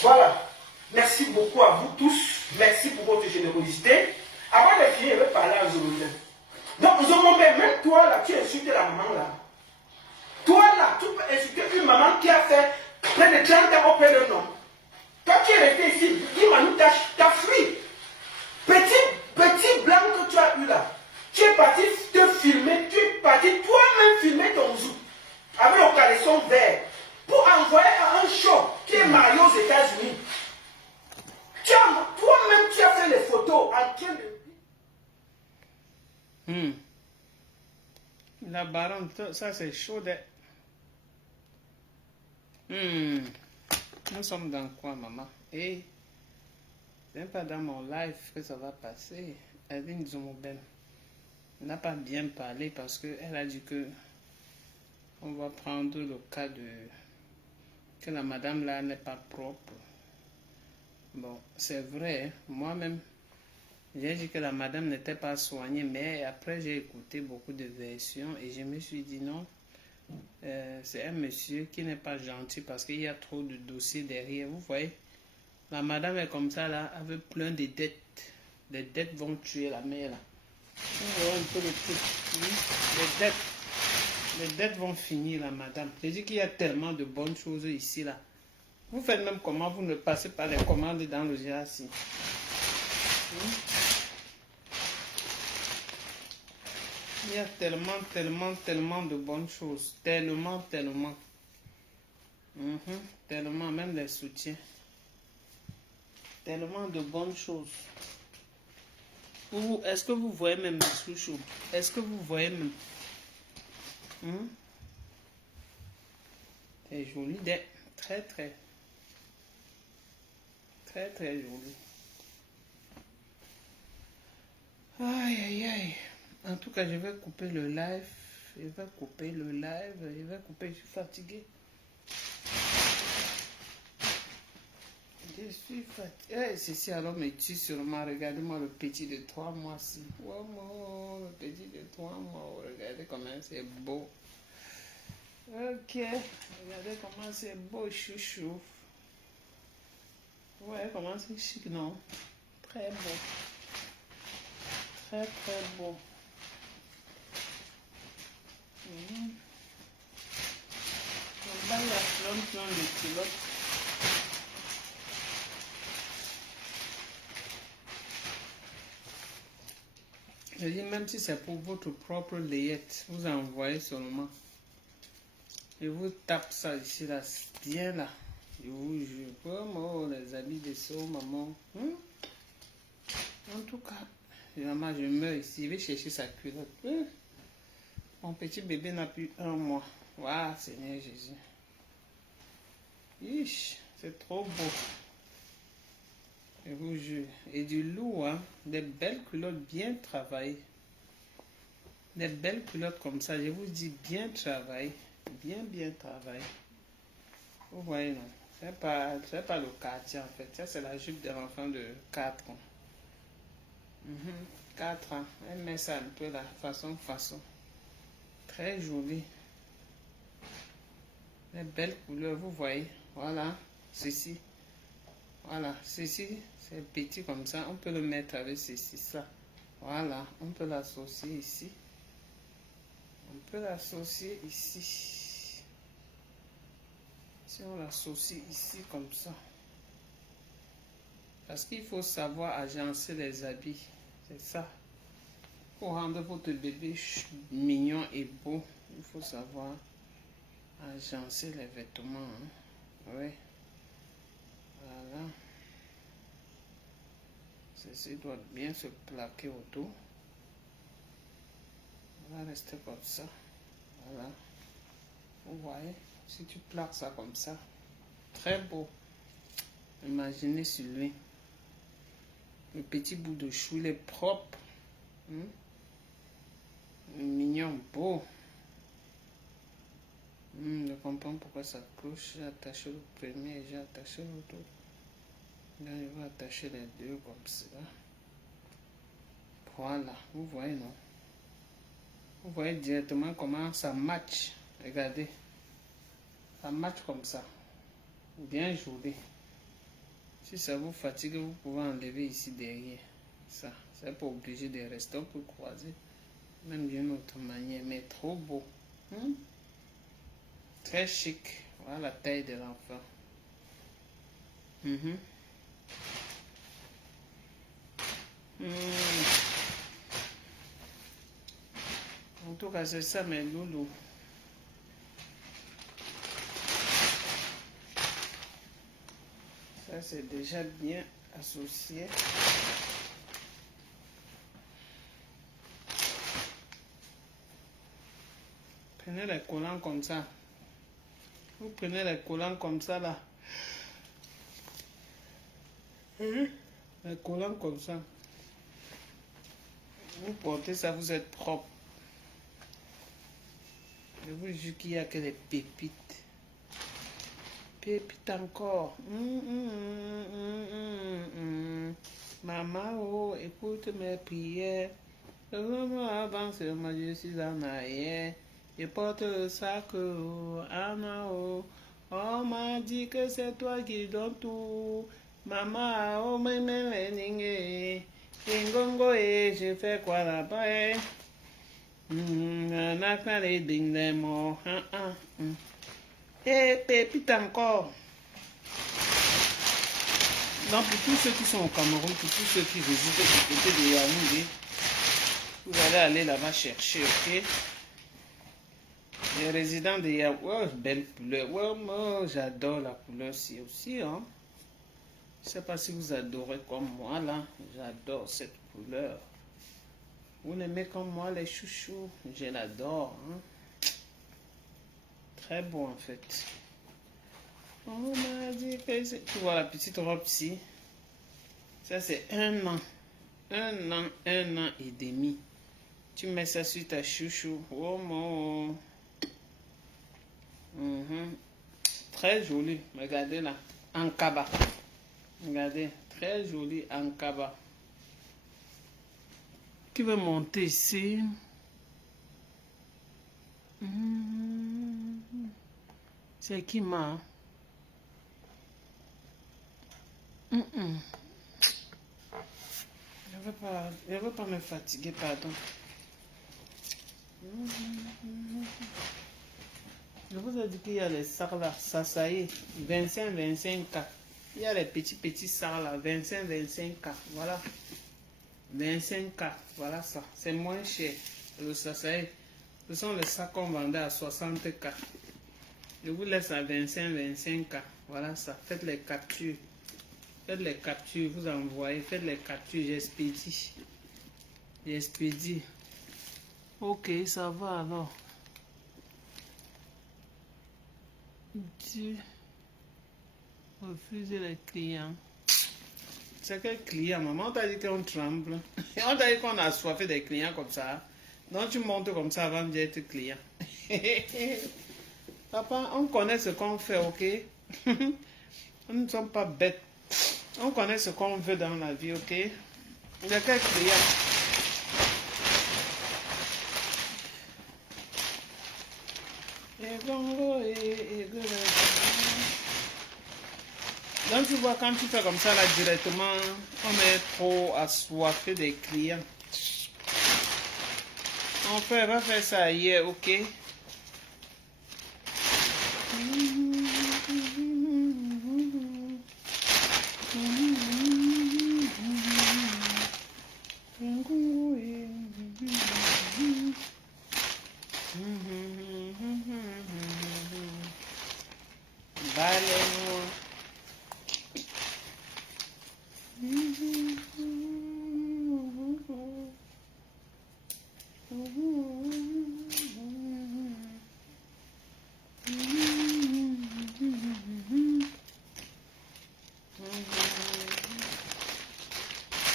Voilà. Merci beaucoup à vous tous. Merci pour votre générosité. Avant de finir, je vais parler à Zolomé. Donc, Zolomé, même toi là, tu insultes la maman là. Toi là, tu peux insulter une maman qui a fait près de 30 ans auprès d'un homme. Toi qui es resté ici, dis-moi, t'as fui. Petit blanc que tu as eu là. Tu es parti te filmer, tu es parti toi-même filmer ton zoo avec le caleçon vert pour envoyer à un show qui est marié aux États-Unis. Toi-même, tu as fait les photos en train de... La baronne, ça c'est chaud. Nous sommes dans quoi, maman? Ce n'est pas dans mon live que ça va passer. Aline Zomoben n'a pas bien parlé parce qu'elle a dit que on va prendre le cas de que la madame là n'est pas propre. Bon, c'est vrai, moi-même, j'ai dit que la madame n'était pas soignée, mais après j'ai écouté beaucoup de versions et je me suis dit non, c'est un monsieur qui n'est pas gentil parce qu'il y a trop de dossiers derrière. Vous voyez, la madame est comme ça là, avec plein de dettes. Les dettes vont tuer la mère là. Vous voyez un peu le truc, oui? Les dettes vont finir la madame. Je dis qu'il y a tellement de bonnes choses ici là. Vous faites même comment, vous ne passez pas les commandes dans le GRC. Il y a tellement de bonnes choses. Tellement. Tellement, même les soutiens. Tellement de bonnes choses. Est-ce que vous voyez même mes chouchous? Est-ce que vous voyez même? C'est joli, très joli. Aïe. En tout cas, je vais couper le live. Je suis fatigué. Ceci alors me tue sûrement. Regardez-moi le petit de 3 mois. Wow, le petit de 3 mois. Regardez comment c'est beau. Ok. Regardez comment c'est beau, chouchou. Ouais, comment c'est chic, non? Très beau. Très beau. On va la plein de culottes. Je dis, même si c'est pour votre propre layette, vous envoyez seulement. Je vous tape ça ici, là, bien là. Je vous jure. Oh, les habits de so, maman. En tout cas, vraiment, je meurs ici. Je vais chercher sa culotte. Mon petit bébé n'a plus 1 mois. Waouh, Seigneur Jésus. C'est trop beau. Je vous jure. Et du lourd, hein. Des belles culottes bien travaillées. Des belles culottes comme ça, je vous dis bien travaillées. Bien travaillées. Vous voyez, non? C'est pas le quartier, en fait. Ça, c'est la jupe d'un enfant de 4 ans. 4 ans. Elle met ça un peu là, façon. Très joli. Les belles couleurs, vous voyez. Voilà, ceci. Voilà, ceci, c'est petit comme ça. On peut le mettre avec ceci, ça. Voilà, on peut l'associer ici. Si on l'associe ici comme ça. Parce qu'il faut savoir agencer les habits. C'est ça. Pour rendre votre bébé mignon et beau, il faut savoir agencer les vêtements. Oui. Voilà. Ceci doit bien se plaquer autour. On va rester comme ça. Voilà. Vous voyez, si tu plaques ça comme ça, très beau. Imaginez sur lui. Le petit bout de chou, il est propre. Mignon, beau. Je comprends pourquoi ça cloche. J'ai attaché le premier et j'ai attaché l'autre. Là, je vais attacher les deux comme ça. Voilà, vous voyez, non? Vous voyez directement comment ça match. Regardez. Ça match comme ça. Bien joli. Si ça vous fatigue, vous pouvez enlever ici derrière. Ça, c'est pas obligé de rester. On peut croiser. Même d'une autre manière. Mais trop beau. Très chic. Voilà la taille de l'enfant. En tout cas, c'est ça mes loulous. Ça, c'est déjà bien associé. Prenez les collants comme ça. Vous prenez les collants comme ça là. Les collants comme ça. Vous portez ça, vous êtes propre. Je vous jure qu'il n'y a que des pépites. Pépites encore. Maman, oh, écoute mes prières. Avance, moi je suis en arrière. Je porte le sac, oh, oh. On m'a dit que c'est toi qui donnes tout. Maman, oh, Ingongo, je fais quoi là-bas? Et pépite encore. Donc pour tous ceux qui sont au Cameroun, pour tous ceux qui résident du côté de Yaoundé, vous allez aller là-bas chercher, ok? Les résidents de Yaoundé, oh, belle couleur. Ouais, moi j'adore la couleur-ci aussi, hein. Je ne sais pas si vous adorez comme moi là, j'adore cette couleur. Vous l'aimez comme moi les chouchous, je l'adore. Hein? Très beau en fait. On m'a dit que tu vois la petite robe ici. Ça c'est 1 an. 1 an, 1 an et demi. Tu mets ça sur ta chouchou. Oh mon. Très joli. Regardez là. En kaba. Regardez. Très joli en kaba. Qui veut monter ici? C'est qui m'a? Je veux pas me fatiguer, pardon. Je vous ai dit qu'il y a les sacs là, ça y est, 25K. Il y a les petits sacs là, 25K, voilà. 25K, voilà ça, c'est moins cher. Le sasaï, ce sont les sacs qu'on vendait à 60K. Je vous laisse à 25K, voilà ça. Faites les captures. Faites les captures, vous envoyez, faites les captures, j'expédie. J'expédie. Ok, ça va alors. Tu refuses les clients. C'est quel client, maman? On t'a dit qu'on tremble. On t'a dit qu'on a assoiffé des clients comme ça. Donc tu montes comme ça avant d'être client. Papa, on connaît ce qu'on fait, ok? Nous ne sommes pas bêtes. On connaît ce qu'on veut dans la vie, ok? Il y a quel client? Donc tu vois, quand tu fais comme ça là directement, on est trop assoiffé des clients. On va faire ça hier, ok? Balez-moi.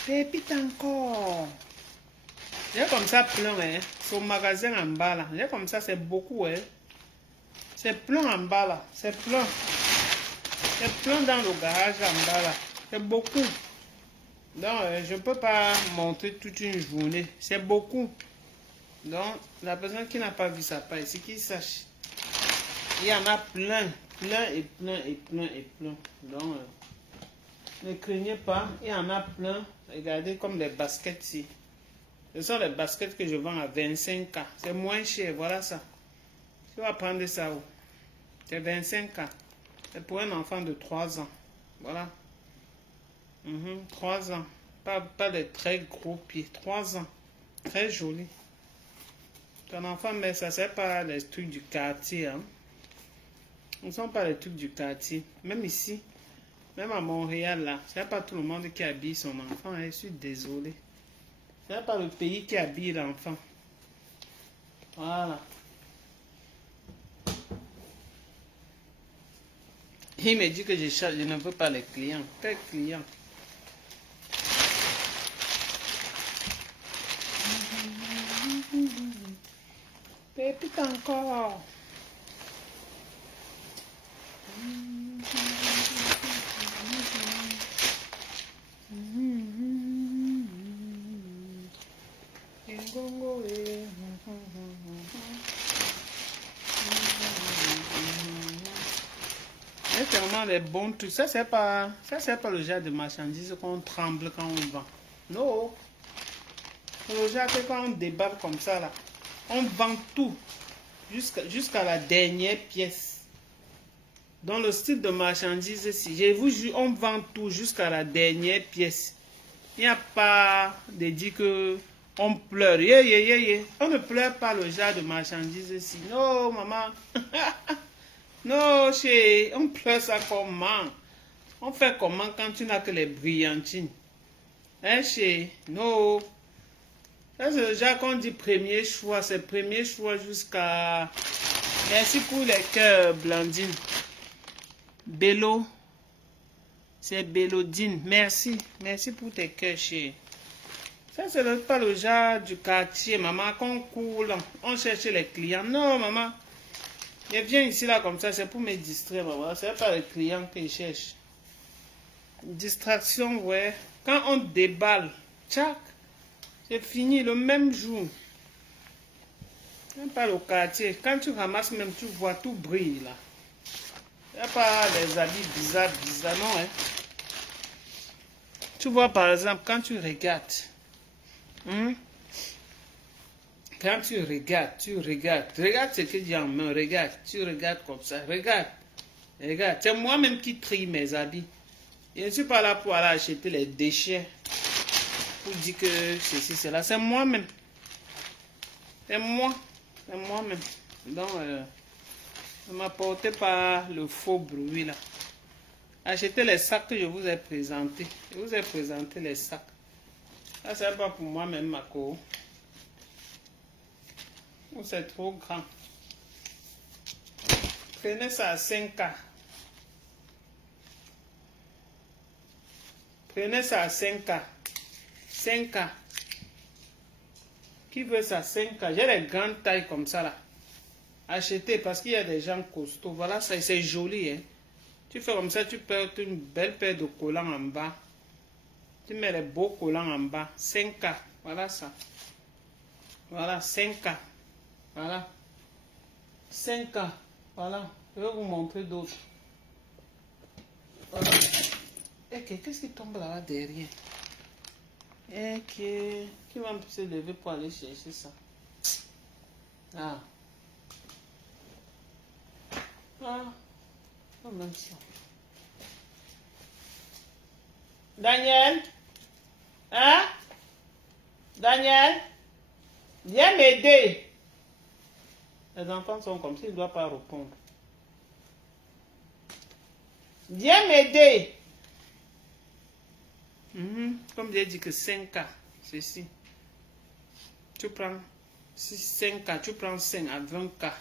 Pépite encore. J'ai comme ça plein, hein. Son magasin en bas là. J'ai comme ça, c'est beaucoup, hein. C'est plein en bas là. C'est plein. C'est plein dans le garage en bas là. C'est beaucoup. Donc, je ne peux pas monter toute une journée. C'est beaucoup. Donc, la personne qui n'a pas vu ça pas ici, qui sache. Il y en a plein. Plein et plein et plein et plein. Donc, ne craignez pas. Il y en a plein. Regardez comme les baskets ici. Ce sont les baskets que je vends à 25K. C'est moins cher. Voilà ça. Tu vas prendre ça où? C'est 25K. C'est pour un enfant de 3 ans. Voilà. 3 ans. Pas de très gros pieds. 3 ans. Très joli. Ton enfant, mais ça, c'est pas les trucs du quartier. Hein. Ce ne sont pas les trucs du quartier. Même ici, même à Montréal, là, c'est pas tout le monde qui habille son enfant. Hein. Je suis désolé. C'est pas le pays qui habille l'enfant. Voilà. Il me dit que je ne veux pas les clients. Quel client? Tout encore. C'est vraiment des bons trucs. Ça, c'est pas le genre de marchandises qu'on tremble quand on vend. Non. C'est le genre que quand on débarque comme ça, là, on vend tout jusqu'à la dernière pièce. Dans le style de marchandises, si je vous jure, on vend tout jusqu'à la dernière pièce. Il n'y a pas de dire que on pleure. On ne pleure pas le genre de marchandises ici. Non, maman. Non, chérie, on pleure ça comment? On fait comment quand tu n'as que les brillantines? Hein, chérie? Non. Ça, c'est le genre qu'on dit premier choix. C'est premier choix jusqu'à... Merci pour les cœurs, Blandine. Bélo. C'est Bélodine. Merci. Merci pour tes cœurs, chérie. Ça, c'est pas le genre du quartier, maman, qu'on coule. On cherche les clients. Non, maman. Je viens ici, là, comme ça, c'est pour me distraire, maman. C'est pas les clients que je cherche. Distraction, ouais. Quand on déballe, tchac, c'est fini le même jour. Même pas le quartier. Quand tu ramasses, même tu vois, tout brille, là. Il n'y a pas les habits bizarres, non, hein. Tu vois, par exemple, quand tu regardes, quand tu regardes, regarde ce que j'ai en main, regarde, tu regardes comme ça, regarde, c'est moi-même qui trie mes habits. Je ne suis pas là pour aller acheter les déchets, pour dire que ceci, cela, c'est moi-même, c'est moi-même. Donc, ne m'apportez pas le faux bruit là. Achetez les sacs que je vous ai présentés. Je vous ai présenté les sacs. Ça, c'est pas pour moi-même, ma co. C'est trop grand. Prenez ça à 5K. Prenez ça à 5K. 5K. Qui veut ça 5K? J'ai les grandes tailles comme ça là. Achetez parce qu'il y a des gens costauds. Voilà, ça c'est joli. Hein? Tu fais comme ça, tu perds une belle paire de collants en bas. Tu mets les beaux collants en bas. 5K. Voilà ça. Voilà, 5K. Voilà. 5K. Voilà. Je vais vous montrer d'autres. Voilà. Et qu'est-ce qui tombe là-bas derrière? Et qui va se lever pour aller chercher ça? Ah. Ah. Oh, même ça. Daniel? Hein? Daniel? Viens m'aider. Les enfants sont comme ça, ils ne doivent pas répondre. Viens m'aider. Comme j'ai dit que 5K, ceci. Tu prends 5K, tu prends 5 à 20K.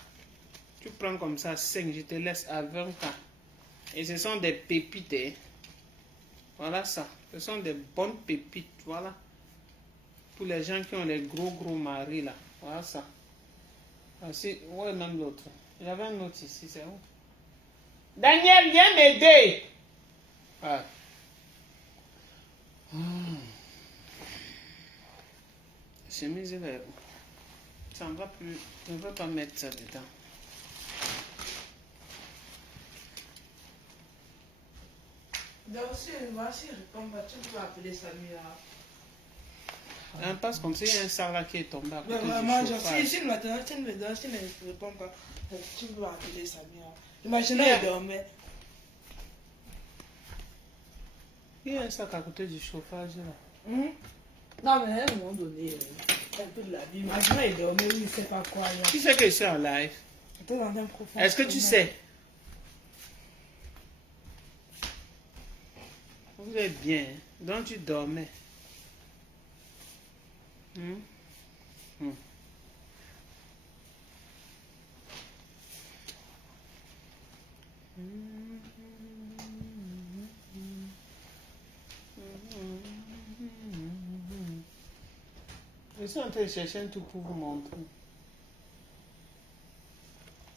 Tu prends comme ça 5, je te laisse à 20K. Et ce sont des pépites. Hein. Voilà ça. Ce sont des bonnes pépites. Voilà. Pour les gens qui ont les gros maris là. Voilà ça. Voici, ouais, même l'autre. Il y avait un autre ici, c'est où? Daniel, viens m'aider. Ah. Chemise là. Ça ne va plus. Je ne veux pas mettre ça dedans. Donc, si je réponds pas, tu peux appeler Samira. Un passe comme ça, il y a un sac là qui est tombé à côté du Maman, chauffage. si maintenant, si ne réponds pas, tu peux appeler Samira. Imaginez, elle dormait. Il y a un sac à côté du chauffage là. Non, mais à un moment donné, un peu de la vie. Imaginez, elle dormait, il ne sait pas quoi. Tu sais que je suis en live. Est-ce que tu sais? Vous êtes bien. Donc tu dormais. Je suis en train de chercher un truc pour vous montrer.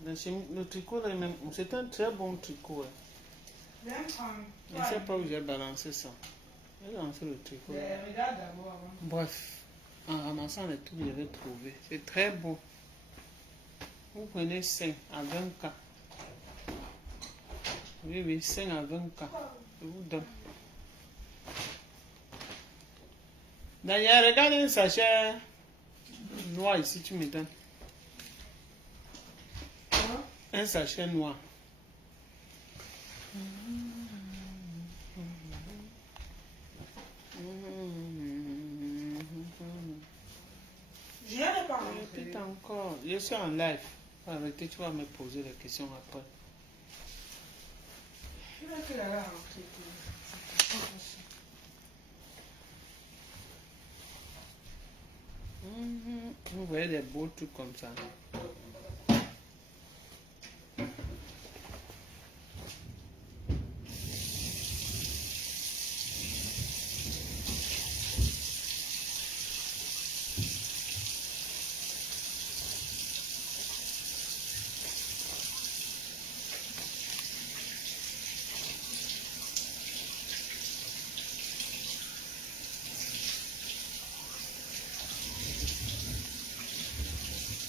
Le tricot, c'est un très bon tricot. Hein. Je ne sais pas où j'ai balancé ça. J'ai lancé le tricot. Regarde d'abord avant. Bref, en ramassant les trucs, je vais trouver. C'est très beau. Vous prenez 5 à 20K. Oui, 5 à 20K. Je vous donne. D'ailleurs, regarde un sachet noir ici, tu me donnes. Un sachet noir. Je n'ai pas Répète encore. Je suis en live. Arrêtez, tu vas me poser les questions après. Je vais faire la rentrée. Vous voyez des beaux trucs comme ça.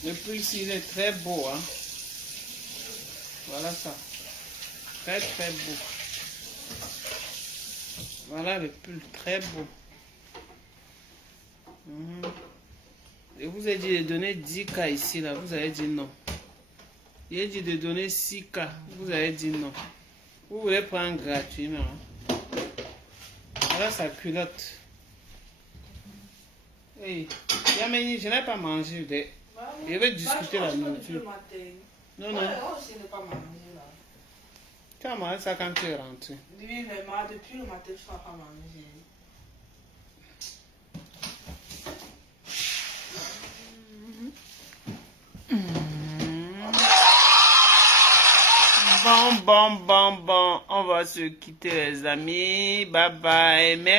Le prix ici, il est très beau. Hein? Voilà ça. Très très beau. Voilà le pull, très beau. Je vous ai dit de donner 10K ici, là. Vous avez dit non. J'ai dit de donner 6K. Vous avez dit non. Vous voulez prendre gratuitement. Hein? Voilà sa culotte. Hey, Yameni, je n'ai pas mangé. Je vais discuter la nourriture. Non, non. Tu as mangé ça quand tu es rentré. Oui, mais moi, depuis le matin, je ne peux pas manger. Bon. On va se quitter, les amis. Bye bye. Merci.